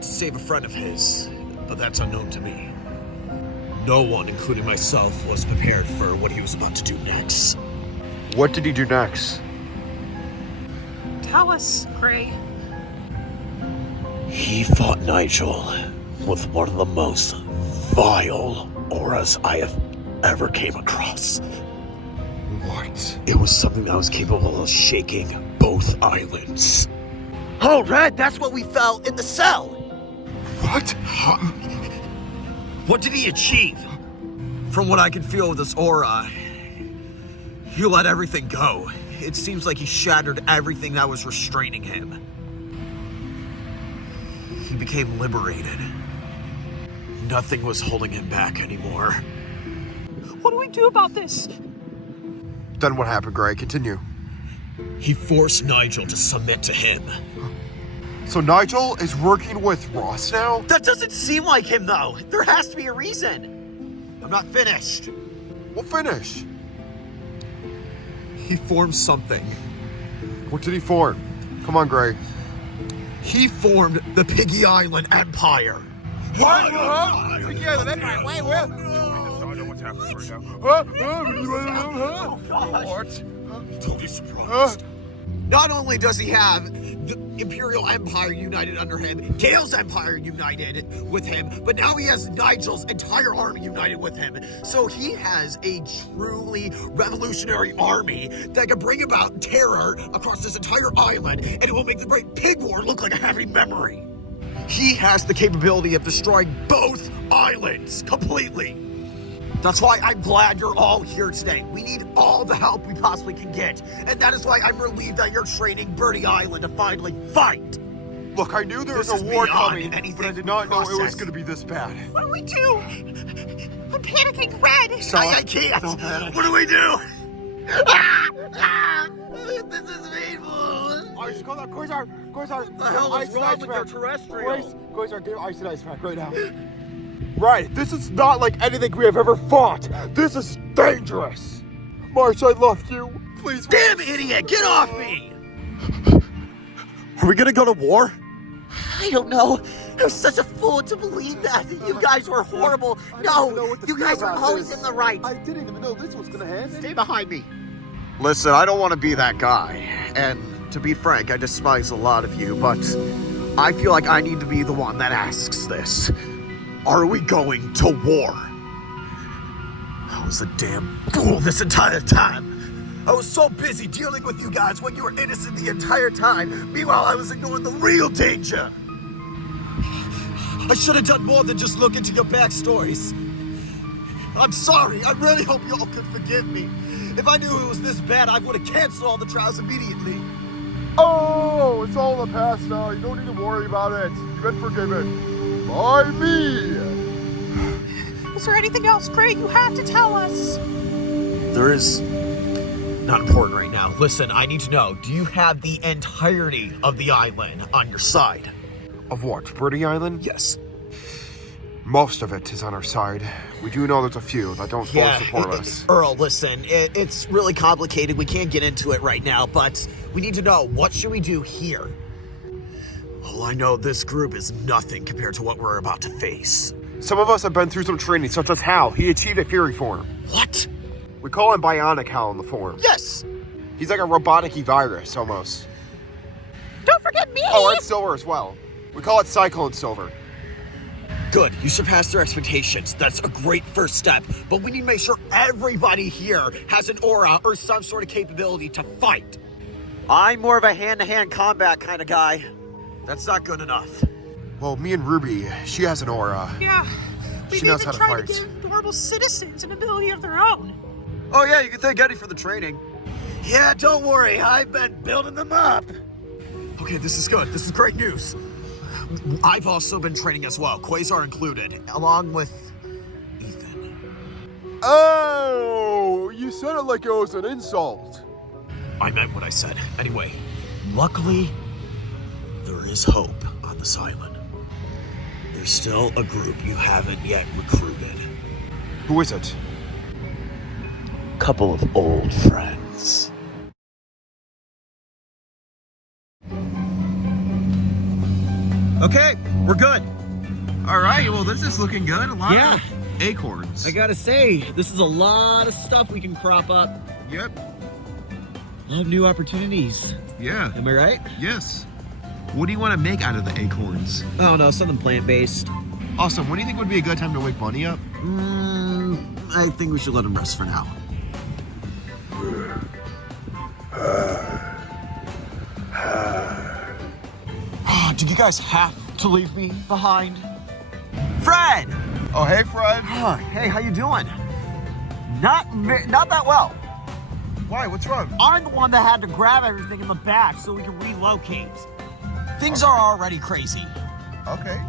to save a friend of his, but that's unknown to me. No one, including myself, was prepared for what he was about to do next. What did he do next? Tell us, Gray. He fought Nigel with one of the most vile auras I have ever came across. What? It was something that was capable of shaking both islands. Oh, Red, that's what we felt in the cell! What? What did he achieve? From what I can feel with this aura, he let everything go. It seems like he shattered everything that was restraining him. He became liberated. Nothing was holding him back anymore. What do we do about this? Then what happened, Gray? Continue. He forced Nigel to submit to him. So Nigel is working with Ross now? That doesn't seem like him, though. There has to be a reason. I'm not finished. We'll finish. He formed something. What did he form? Come on, Gray. He formed the Piggy Island Empire. What? Piggy Island Empire? Wait, what? What's happening right now? What? Totally surprised. Not only does he have the Imperial Empire united under him, Gale's Empire united with him, but now he has Nigel's entire army united with him. So he has a truly revolutionary army that can bring about terror across this entire island, and it will make the Great Pig War look like a happy memory. He has the capability of destroying both islands completely. That's why I'm glad you're all here today. We need all the help we possibly can get. And that is why I'm relieved that you're training Piggy Island to finally fight. Look, I knew there was a war coming, but I did not know it was going to be this bad. What do we do? I'm panicking, Red. I can't. What do we do? This is painful. I just call that Quasar. What the hell is wrong with your terrestrial? Quasar, give ice and ice pack right now. Right, this is not like anything we have ever fought. This is dangerous. Marsh, I love you. Please. Damn idiot, get off me! Are we gonna go to war? I don't know. I was such a fool to believe that. You guys were horrible. No, you guys are always in the right. I didn't even know this was gonna happen. Stay behind me. Listen, I don't want to be that guy. And to be frank, I despise a lot of you, but I feel like I need to be the one that asks this. Are we going to war? I was a damn fool this entire time. I was so busy dealing with you guys when you were innocent the entire time. Meanwhile, I was ignoring the real danger. I should have done more than just look into your backstories. I'm sorry. I really hope you all could forgive me. If I knew it was this bad, I would have canceled all the trials immediately. Oh, it's all in the past now. You don't need to worry about it. You've been forgiven. By me. Is there anything else, Gray? You have to tell us. There is... Not important right now. Listen, I need to know, do you have the entirety of the island on your side? Of what, Birdie Island? Yes. Most of it is on our side. We do know there's a few that don't fully support us. Earl, listen, it's really complicated. We can't get into it right now, but we need to know, what should we do here? Oh, I know this group is nothing compared to what we're about to face. Some of us have been through some training, such as Hal. He achieved a Fury form. What? We call him Bionic Hal in the form. Yes! He's like a robotic-y virus, almost. Don't forget me! Oh, and Silver as well. We call it Cyclone Silver. Good, you surpassed their expectations. That's a great first step, but we need to make sure everybody here has an aura or some sort of capability to fight. I'm more of a hand-to-hand combat kind of guy. That's not good enough. Well, me and Ruby, she has an aura. Yeah, we've She knows even how to tried to fight. give normal citizens an ability of their own. Oh yeah, you can thank Eddie for the training. Yeah, don't worry, I've been building them up. Okay, this is good. This is great news. I've also been training as well, Quasar included, along with Ethan. Oh, you said it like it was an insult. I meant what I said. Anyway, luckily, there is hope on this island. There's still a group you haven't yet recruited. Who is it? Couple of old friends. Okay, we're good. All right, well, this is looking good. A lot Yeah. of acorns. I gotta say, this is a lot of stuff we can crop up. Yep. A lot of new opportunities. Yeah. Am I right? Yes. What do you want to make out of the acorns? I don't know, something plant-based. Awesome. When do you think would be a good time to wake Bunny up? I think we should let him rest for now. Did you guys have to leave me behind? Fred! Oh, hey, Fred. Hey, how you doing? Not that well. Why? What's wrong? I'm the one that had to grab everything in the back so we can relocate. Things are already crazy. Okay.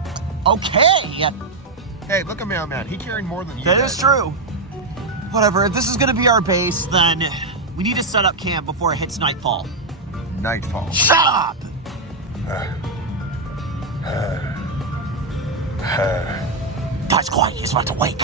Okay! Hey, look at Meow Man. He carried more than you That did. is true. Whatever, if this is gonna be our base, then we need to set up camp before it hits nightfall. Nightfall. Shut up! Guys, quiet, he's about to wake.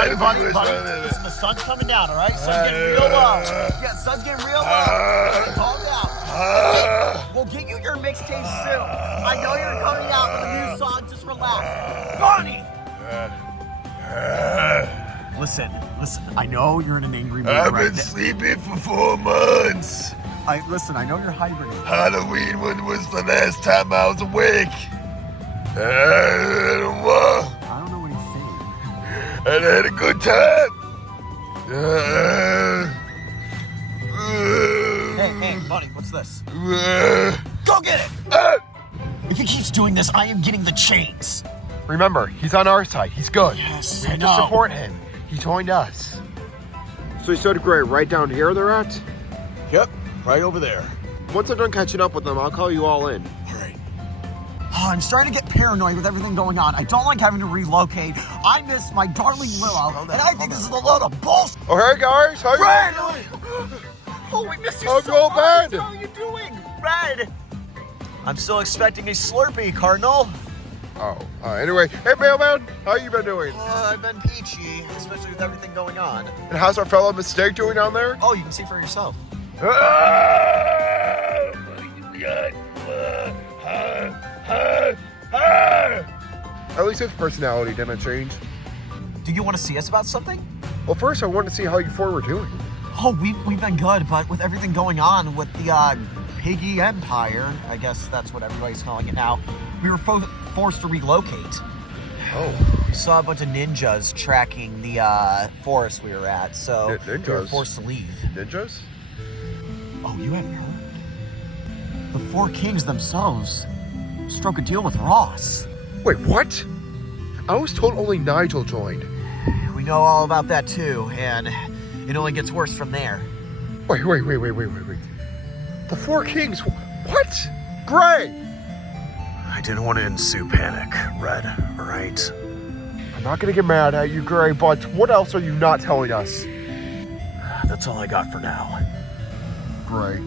Okay, buddy. Listen, the sun's coming down, all right? Sun's getting real low. Yeah, sun's getting real low. Calm down. We'll get you your mixtape soon. I know you're coming out with a new song. Just relax. Bonnie! Listen. I know you're in an angry mood I've right been now. sleeping for 4 months. Listen, I know you're hibernating. Halloween was the last time I was awake. I don't know what he's saying. And I had a good time. Hey, buddy, what's this? Go get it! If he keeps doing this, I am getting the chains. Remember, he's on our side. He's good. Yes, We I have to know. support him. He joined us. So you said, Gray, right down here they're at? Yep, right over there. Once I'm done catching up with them, I'll call you all in. All right. I'm starting to get paranoid with everything going on. I don't like having to relocate. I miss my darling Willow, and I think this is a load of bullshit. Oh, hey guys, how Red! you doing? Oh, we missed you How's so your much. bed? How are you doing? Red! I'm still expecting a Slurpee, Cardinal. Oh, anyway, hey mailman, how you been doing? I've been peachy, especially with everything going on. And how's our fellow Mistake doing down there? Oh, you can see for yourself. At least his personality didn't change. Do you want to see us about something? Well, first I wanted to see how you four were doing. Oh, we've been good, but with everything going on with the Piggy Empire, I guess that's what everybody's calling it now, we were forced to relocate. Oh. We saw a bunch of ninjas tracking the forest we were at, so we were forced to leave. Ninjas? Oh, you haven't heard? The Four Kings themselves struck a deal with Ross. Wait, what? I was told only Nigel joined. We know all about that too, and it only gets worse from there. Wait. The Four Kings, what? Gray! I didn't want to ensue panic, Red, alright? I'm not gonna get mad at you, Gray, but what else are you not telling us? That's all I got for now. Gray.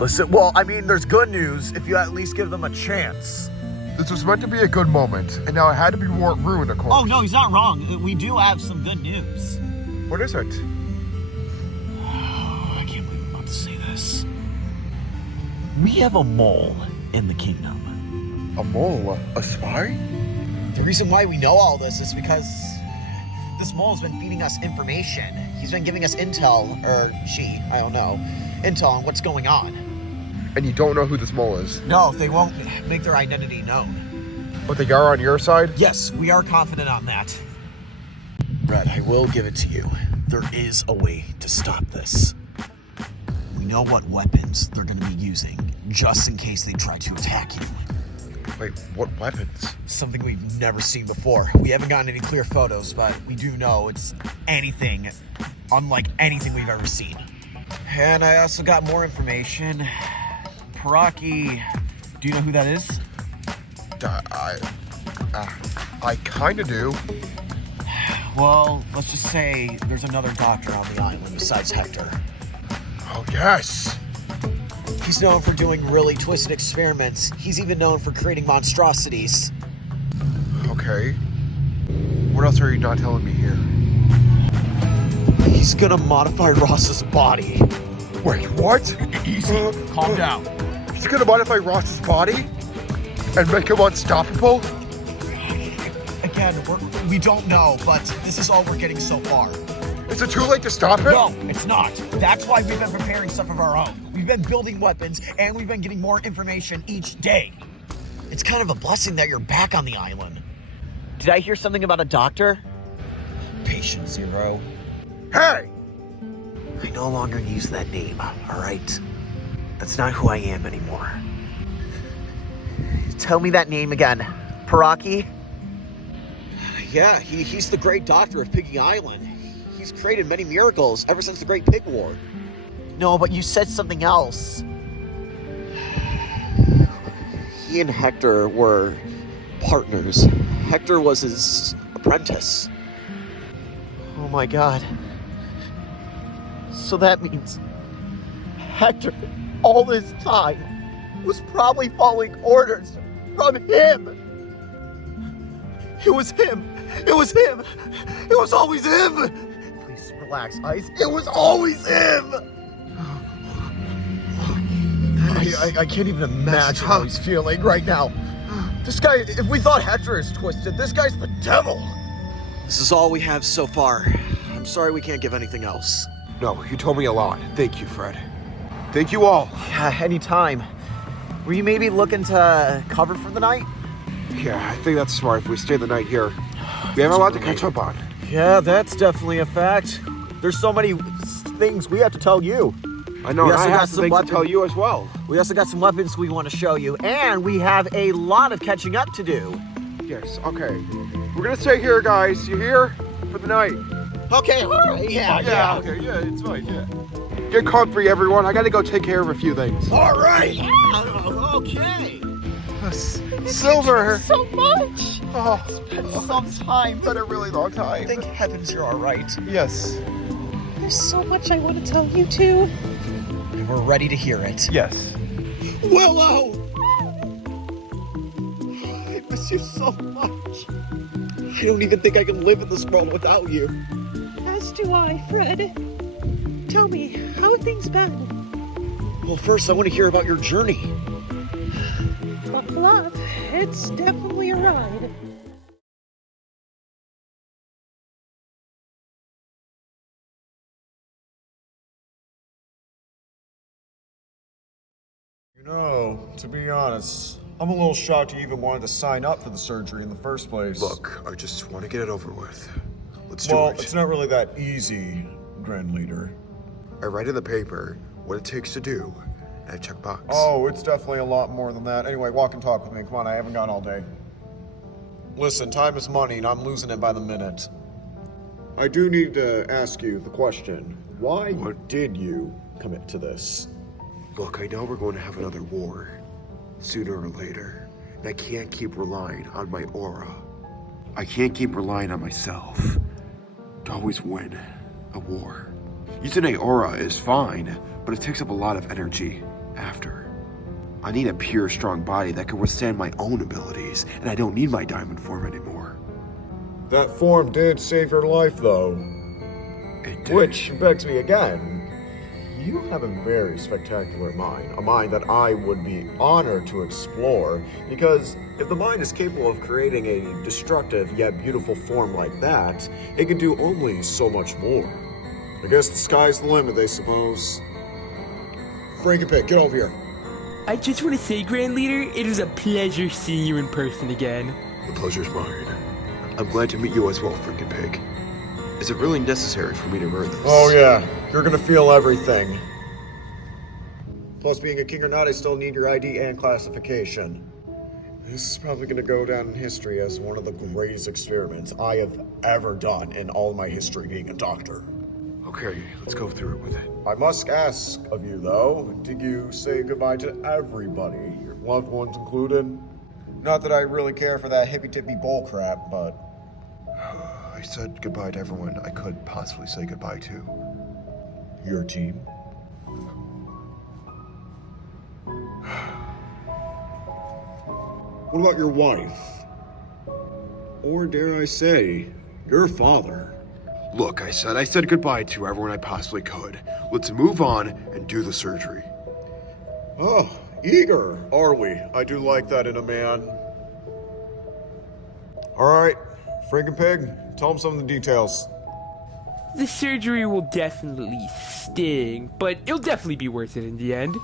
Listen, well, I mean, there's good news if you at least give them a chance. This was meant to be a good moment, and now it had to be ruined, of course. Oh, no, he's not wrong. We do have some good news. What is it? I can't believe I'm about to say this. We have a mole in the kingdom. A mole? A spy? The reason why we know all this is because this mole's been feeding us information. He's been giving us intel, or she, I don't know, intel on what's going on. And you don't know who this mole is? No, they won't make their identity known. But they are on your side? Yes, we are confident on that. Red, I will give it to you. There is a way to stop this. We know what weapons they're going to be using, just in case they try to attack you. Wait, what weapons? Something we've never seen before. We haven't gotten any clear photos, but we do know it's anything unlike anything we've ever seen. And I also got more information. Paraki, do you know who that is? I kind of do. Well, let's just say there's another doctor on the island besides Hector. Oh, yes. He's known for doing really twisted experiments. He's even known for creating monstrosities. Okay. What else are you not telling me here? He's gonna modify Ross's body. Wait, what? Easy, calm down. He's gonna modify Ross's body? And make him unstoppable? Again, we don't know, but this is all we're getting so far. Is it too late to stop him? No, it's not. That's why we've been preparing stuff of our own. We've been building weapons, and we've been getting more information each day. It's kind of a blessing that you're back on the island. Did I hear something about a doctor? Patient Zero. Hey! I no longer use that name, alright? That's not who I am anymore. Tell me that name again. Paraki? Yeah, he's the great doctor of Piggy Island. He's created many miracles ever since the Great Pig War. No, but you said something else. He and Hector were partners. Hector was his apprentice. Oh my god. So that means Hector, all this time, was probably following orders from him. It was him. It was him. It was always him. Please relax, Ice. It was always him. I can't even imagine how he's feeling right now. This guy, if we thought Hector is twisted, this guy's the devil. This is all we have so far. I'm sorry we can't give anything else. No, you told me a lot. Thank you, Fred. Thank you all. Yeah, anytime. Were you maybe looking to cover for the night? Yeah, I think that's smart if we stay the night here. We have a lot to catch up on. Yeah, that's definitely a fact. There's so many things we have to tell you. I know, and I have some things to tell you as well. We also got some weapons we want to show you, and we have a lot of catching up to do. Yes, okay. We're gonna stay here, guys. You hear? For the night. Okay, all right. Yeah. Okay, yeah, it's fine, yeah. Get comfy, everyone. I gotta go take care of a few things. All right. Okay. Silver. So much. Oh, it's been some time. It's been a really long time. Thank heavens you're all right. Yes. There's so much I want to tell you too. And we're ready to hear it. Yes. Willow! miss you so much. I don't even think I can live in this world without you. As do I, Fred. Tell me, how have things been? Well, first, I want to hear about your journey. Buckle up. It's definitely a ride. You know, to be honest, I'm a little shocked you even wanted to sign up for the surgery in the first place. Look, I just want to get it over with. Let's do it. Well, it's not really that easy, Grand Leader. I write in the paper what it takes to do, and I check box. Oh, it's definitely a lot more than that. Anyway, walk and talk with me. Come on, I haven't gone all day. Listen, time is money, and I'm losing it by the minute. I do need to ask you the question. Why did you commit to this? Look, I know we're going to have another war, sooner or later, and I can't keep relying on my aura. I can't keep relying on myself to always win a war. Using an aura is fine, but it takes up a lot of energy after. I need a pure, strong body that can withstand my own abilities, and I don't need my diamond form anymore. That form did save your life, though. It did. Which begs me again, you have a very spectacular mind, a mind that I would be honored to explore, because if the mind is capable of creating a destructive yet beautiful form like that, it can do only so much more. I guess the sky's the limit, they suppose. Franken-Pig, get over here. I just want to say, Grand Leader, it is a pleasure seeing you in person again. The pleasure's mine. I'm glad to meet you as well, Franken-Pig. Is it really necessary for me to wear this? Oh yeah, you're gonna feel everything. Plus, being a king or not, I still need your ID and classification. This is probably gonna go down in history as one of the greatest experiments I have ever done in all of my history being a doctor. Okay, let's go through it with it. I must ask of you, though, did you say goodbye to everybody, your loved ones included? Not that I really care for that hippy-tippy bull crap, but... I said goodbye to everyone I could possibly say goodbye to. Your team? What about your wife? Or dare I say, your father? Look, I said goodbye to everyone I possibly could. Let's move on and do the surgery. Oh, eager, are we? I do like that in a man. All right, Franken-Pig, tell him some of the details. The surgery will definitely sting, but it'll definitely be worth it in the end.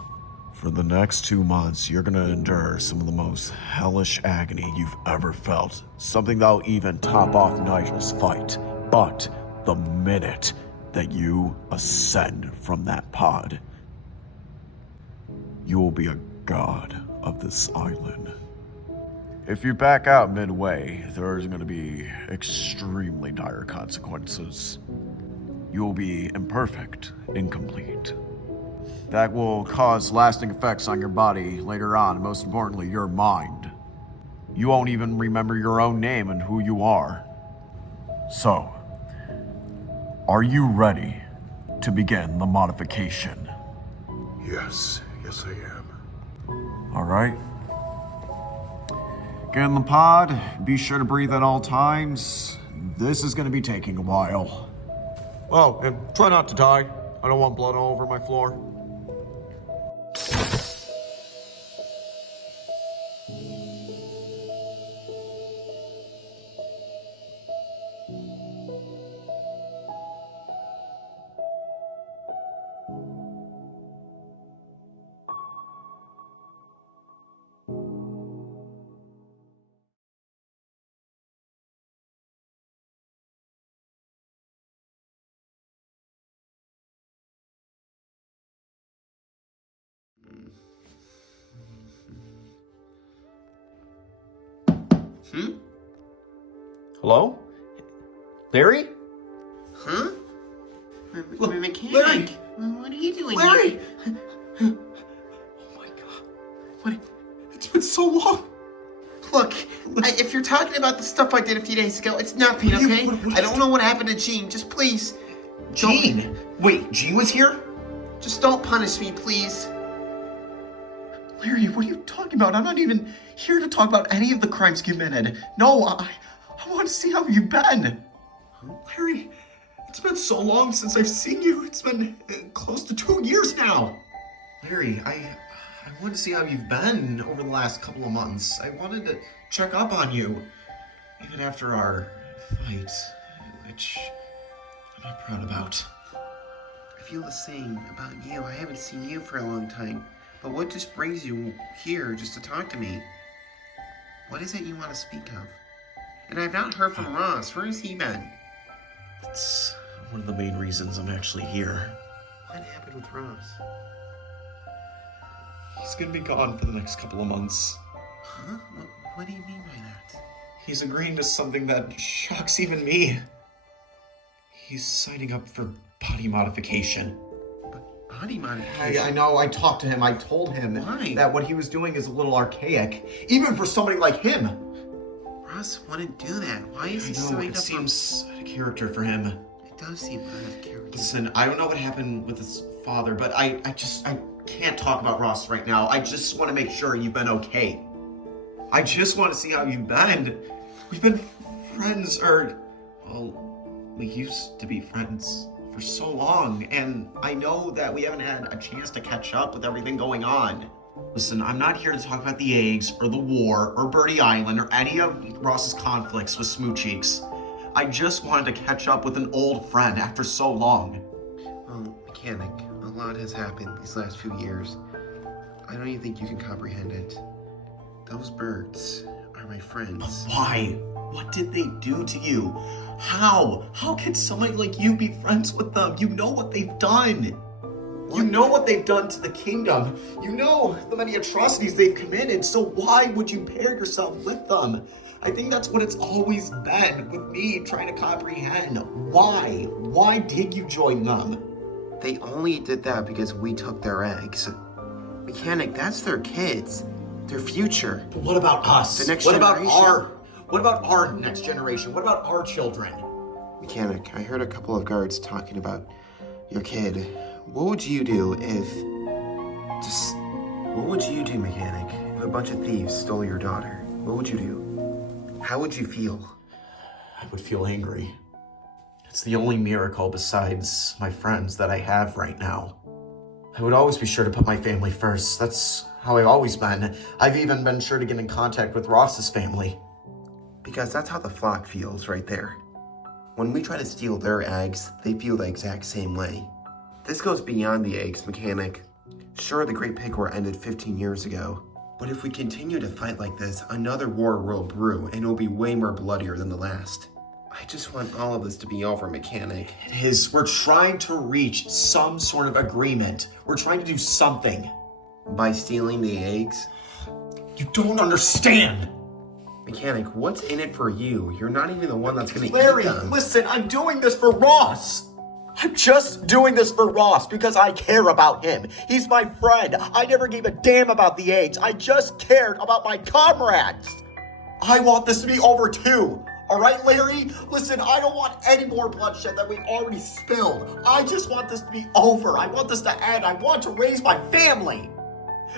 For the next 2 months, you're gonna endure some of the most hellish agony you've ever felt. Something that'll even top off Nigel's fight. But the minute that you ascend from that pod, you will be a god of this island. If you back out midway, there's going to be extremely dire consequences. You will be imperfect, incomplete. That will cause lasting effects on your body later on, and most importantly, your mind. You won't even remember your own name and who you are. So, are you ready to begin the modification? Yes I am. All right. Get in the pod. Be sure to breathe at all times. This is going to be taking a while. Oh, and try not to die. I don't want blood all over my floor. Hello? Larry? Huh? Mechanic. Larry! What are you doing Larry! here? Oh my god. What? It's been so long. Look, if you're talking about the stuff I did a few days ago, it's nothing, okay? I don't know what happened to Jean. Just please. Jean? Wait, Jean was here? Just don't punish me, please. Larry, what are you talking about? I'm not even here to talk about any of the crimes committed. No, I want to see how you've been. Larry, it's been so long since I've seen you. It's been close to 2 years now. Larry, I wanted to see how you've been over the last couple of months. I wanted to check up on you, even after our fight, which I'm not proud about. I feel the same about you. I haven't seen you for a long time. But what just brings you here just to talk to me? What is it you want to speak of? And I've not heard from Ross. Where has he been? It's one of the main reasons I'm actually here. What happened with Ross? He's gonna be gone for the next couple of months. Huh? What do you mean by that? He's agreeing to something that shocks even me. He's signing up for body modification. Body modification? I know, I talked to him, I told him that what he was doing is a little archaic, even for somebody like him. Ross wouldn't do that. Why is he signed up? It seems out of character for him. It does seem out of character. Listen, I don't know what happened with his father, but I can't talk about Ross right now. I just want to make sure you've been okay. I just want to see how you've been. We've been friends, we used to be friends for so long, and I know that we haven't had a chance to catch up with everything going on. Listen, I'm not here to talk about the eggs, or the war, or Piggy Island, or any of Ross's conflicts with Smooth Cheeks. I just wanted to catch up with an old friend after so long. Well, Mechanic, a lot has happened these last few years. I don't even think you can comprehend it. Those birds are my friends. But why? What did they do to you? How? How can somebody like you be friends with them? You know what they've done. You know what they've done to the kingdom. You know the many atrocities they've committed, so why would you pair yourself with them? I think that's what it's always been with me trying to comprehend. Why? Why did you join them? They only did that because we took their eggs. Mechanic, that's their kids. Their future. But what about us? The next What generation. about our next generation? What about our children? Mechanic, I heard a couple of guards talking about your kid. What would you do what would you do, Mechanic, if a bunch of thieves stole your daughter? What would you do? How would you feel? I would feel angry. It's the only miracle besides my friends that I have right now. I would always be sure to put my family first. That's how I've always been. I've even been sure to get in contact with Ross's family. Because that's how the flock feels right there. When we try to steal their eggs, they feel the exact same way. This goes beyond the eggs, Mechanic. Sure, the Great Pig War ended 15 years ago. But if we continue to fight like this, another war will brew, and it will be way more bloodier than the last. I just want all of this to be over, Mechanic. It is. We're trying to reach some sort of agreement. We're trying to do something. By stealing the eggs? You don't understand! Mechanic, what's in it for you? You're not even the one that's gonna Larry, eat them. listen, I'm doing this for Ross! I'm just doing this for Ross because I care about him. He's my friend. I never gave a damn about the eggs. I just cared about my comrades. I want this to be over too. All right, Larry? Listen, I don't want any more bloodshed that we've already spilled. I just want this to be over. I want this to end. I want to raise my family.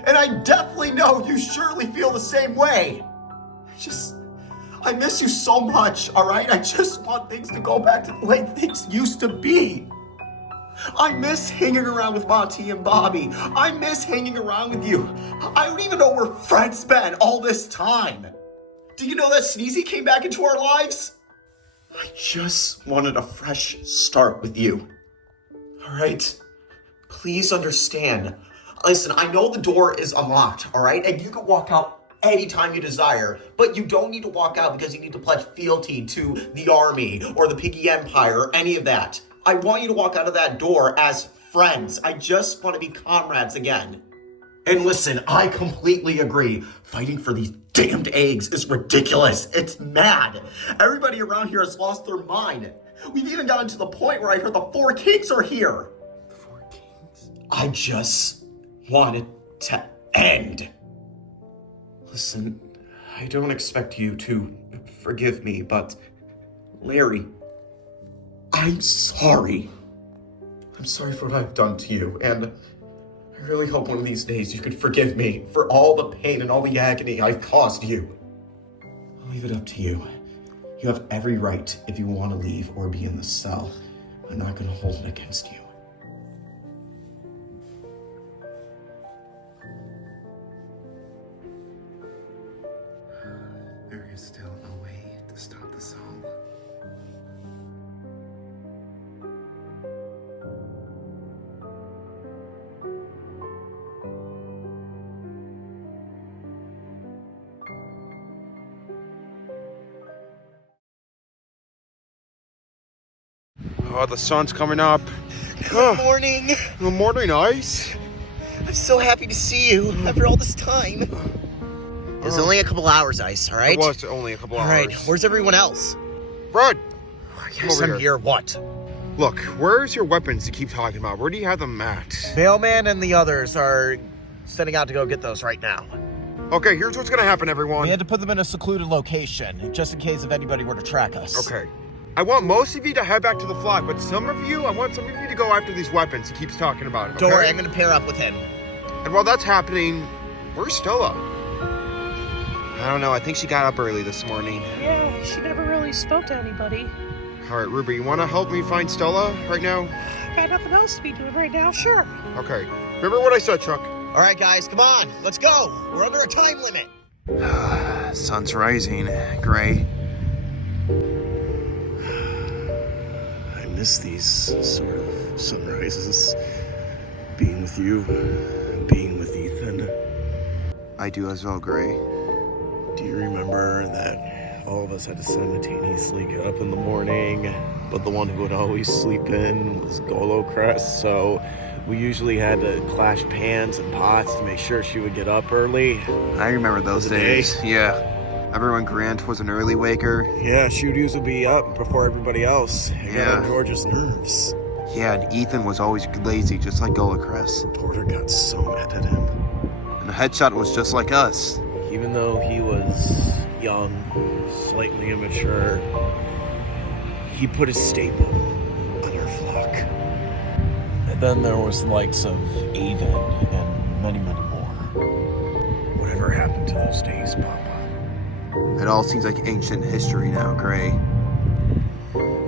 And I definitely know you surely feel the same way. I miss you so much, all right? I just want things to go back to the way things used to be. I miss hanging around with Monty and Bobby. I miss hanging around with you. I don't even know where Fred's been all this time. Do you know that Sneezy came back into our lives? I just wanted a fresh start with you. All right? Please understand. Listen, I know the door is unlocked, all right? And you can walk out anytime you desire, but you don't need to walk out because you need to pledge fealty to the army or the Piggy Empire or any of that. I want you to walk out of that door as friends. I just want to be comrades again. And listen, I completely agree. Fighting for these damned eggs is ridiculous. It's mad. Everybody around here has lost their mind. We've even gotten to the point where I heard the 4 kings are here. The 4 kings? I just want it to end. Listen, I don't expect you to forgive me, but Larry, I'm sorry. I'm sorry for what I've done to you, and I I really hope one of these days you could forgive me for all the pain and all the agony I've caused you. I'll leave it up to you. You have every right if you want to leave or be in the cell. I'm not going to hold it against you. There is still a way to stop this all. Oh, the sun's coming up. Good morning. Good morning, Ice. I'm so happy to see you after all this time. It was only a couple hours, Ice, all right? It was only a couple hours. All right, where's everyone else? Fred! Yes, I'm here. What? Look, where's your weapons you keep talking about? Where do you have them at? Mailman and the others are setting out to go get those right now. Okay, here's what's gonna happen, everyone. We had to put them in a secluded location, just in case if anybody were to track us. Okay. I want most of you to head back to the flock, but I want some of you to go after these weapons he keeps talking about. Okay? Don't worry, I'm gonna pair up with him. And while that's happening, where's Stella? I don't know, I think she got up early this morning. Yeah, she never really spoke to anybody. All right, Ruby, you want to help me find Stella right now? Got nothing else to be doing right now, sure. Okay. Remember what I said, Chuck? All right, guys, come on. Let's go. We're under a time limit. Sun's rising, Gray. I miss these sort of sunrises. Being with you, being with Ethan. I do as well, Gray. Do you remember that all of us had to simultaneously get up in the morning, but the one who would always sleep in was Golo Crest, so we usually had to clash pans and pots to make sure she would get up early. I remember those days. Yeah. Remember when Grant was an early waker? Yeah, she'd usually be up before everybody else. It got on Yeah. George's nerves. Yeah, and Ethan was always lazy, just like Golocrest. Porter got so mad at him. And the headshot was just like us. Even though he was young, slightly immature, he put a staple on our flock. And then there was the likes of Avon and many, many more. Whatever happened to those days, Papa? It all seems like ancient history now, Gray.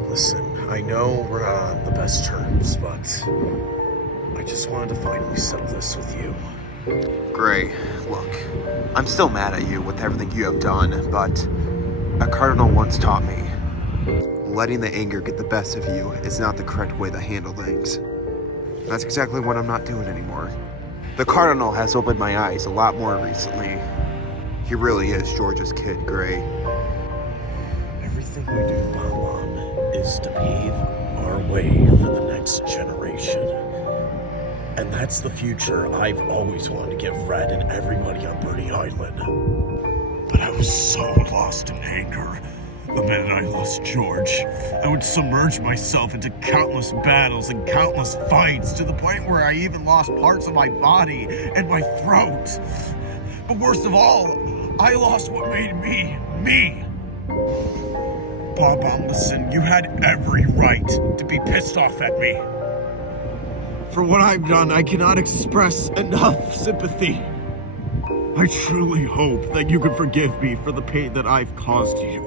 Listen, I know we're not on the best terms, but I just wanted to finally settle this with you. Gray, look, I'm still mad at you with everything you have done, but a cardinal once taught me, letting the anger get the best of you is not the correct way to handle things. That's exactly what I'm not doing anymore. The cardinal has opened my eyes a lot more recently. He really is George's kid, Gray. Everything we do, Mom, is to pave our way for the next generation. And that's the future I've always wanted to give Red and everybody on Piggy Island. But I was so lost in anger. The minute I lost George, I would submerge myself into countless battles and countless fights to the point where I even lost parts of my body and my throat. But worst of all, I lost what made me, me. Bob, listen, you had every right to be pissed off at me. For what I've done, I cannot express enough sympathy. I truly hope that you can forgive me for the pain that I've caused you.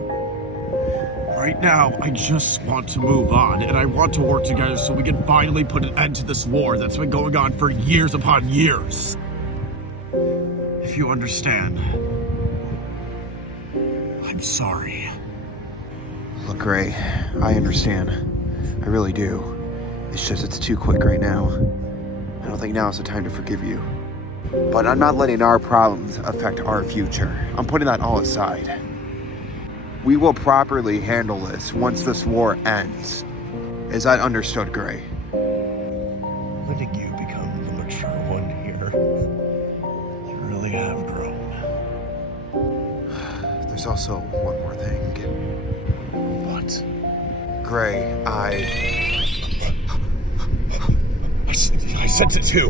Right now, I just want to move on, and I want to work together so we can finally put an end to this war that's been going on for years upon years. If you understand, I'm sorry. Look, Gray, I understand. I really do. It's just it's too quick right now. I don't think now is the time to forgive you. But I'm not letting our problems affect our future. I'm putting that all aside. We will properly handle this once this war ends. Is that understood, Gray? When did you become the mature one here? You really have grown. There's also one more thing. What? Gray, I sense it too.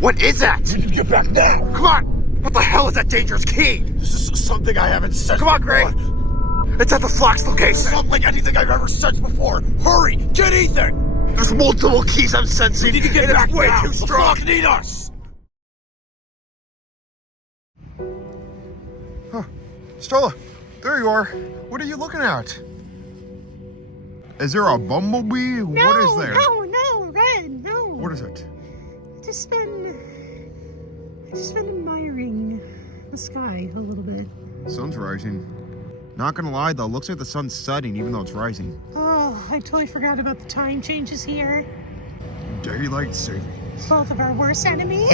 What is that? You can get back now. Come on! What the hell is that dangerous key? This is something I haven't sensed. Come on, Gray! It's at the flock's location. It's not like anything I've ever sensed before. Hurry, get Ethan! There's multiple keys I'm sensing. We need to get back way now. too The strong. flock need us. Huh. Stella, there you are. What are you looking at? Is there a bumblebee? What is there? No, Red, no. What is it? I've just been admiring the sky a little bit. Sun's rising. Not gonna lie though, looks like the sun's setting even though it's rising. Oh, I totally forgot about the time changes here. Daylight savings. Both of our worst enemy.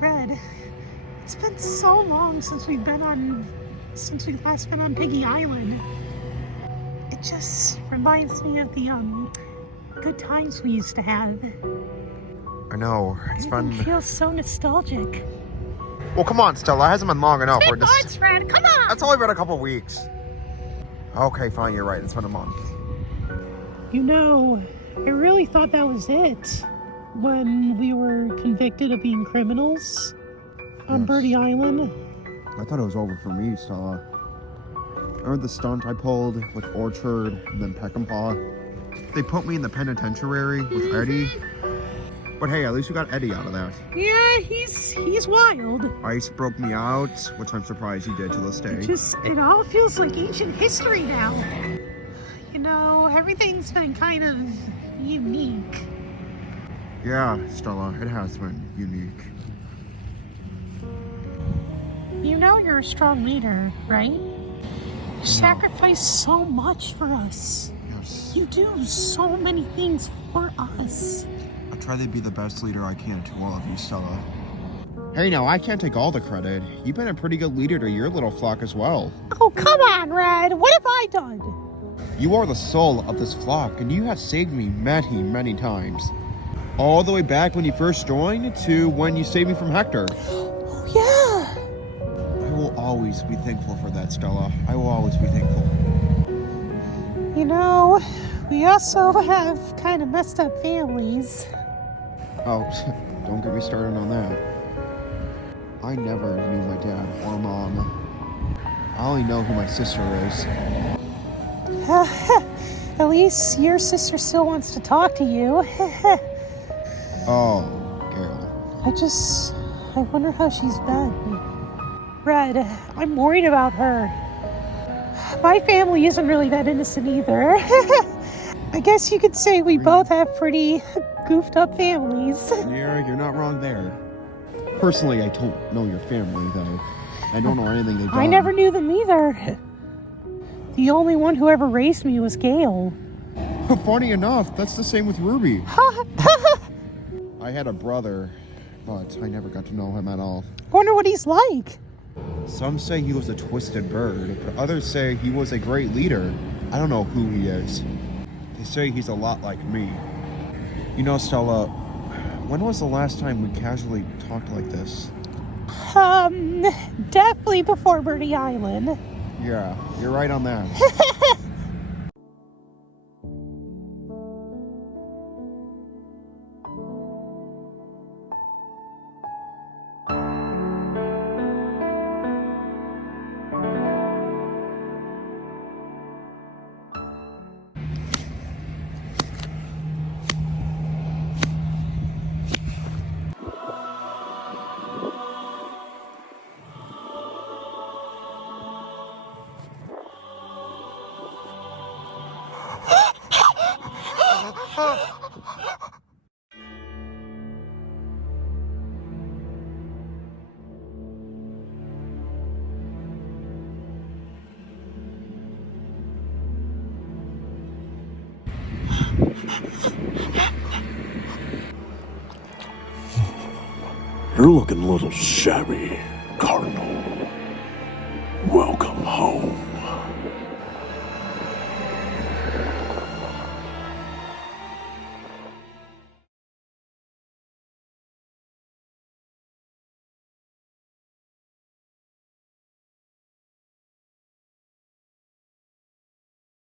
Red, it's been so long since we've last been on Piggy Island. It just reminds me of the good times we used to have. I know, it's Everything been... feels so nostalgic. Well, come on, Stella, it hasn't been long enough. It's been months, Red, come on! That's only been a couple weeks. Okay, fine, you're right, it's been a month. You know, I really thought that was it when we were convicted of being criminals on Birdie Island. I thought it was over for me, Stella. Remember the stunt I pulled with Orchard and then Peckinpah? They put me in the penitentiary with Eddie. But hey, at least we got Eddie out of that. Yeah, he's wild. Ice broke me out, which I'm surprised he did to this day. It all feels like ancient history now. You know, everything's been kind of unique. Yeah, Stella, it has been unique. You know you're a strong leader, right? You sacrifice so much for us. Yes. You do so many things for us. I try to be the best leader I can to all of you, Stella. Hey, now, I can't take all the credit. You've been a pretty good leader to your little flock as well. Oh, come on, Red. What have I done? You are the soul of this flock, and you have saved me many, many times. All the way back when you first joined to when you saved me from Hector. Oh, yeah. I will always be thankful for that, Stella. I will always be thankful. You know, we also have kind of messed up families. Oh, don't get me started on that. I never knew my dad or mom. I only know who my sister is. At least your sister still wants to talk to you. Oh, Gail. I wonder how she's been. Red, I'm worried about her. My family isn't really that innocent either. I guess you could say we both have pretty goofed up families. Yeah, you're not wrong there. Personally, I don't know your family, though. I don't know anything they've done. I never knew them either. The only one who ever raised me was Gail. Funny enough, that's the same with Ruby. I had a brother, but I never got to know him at all. Wonder what he's like. Some say he was a twisted bird, but others say he was a great leader. I don't know who he is. They say he's a lot like me. You know, Stella, when was the last time we casually talked like this? Definitely before Birdie Island. Yeah, you're right on that. You're looking a little shabby, Cardinal. Welcome home.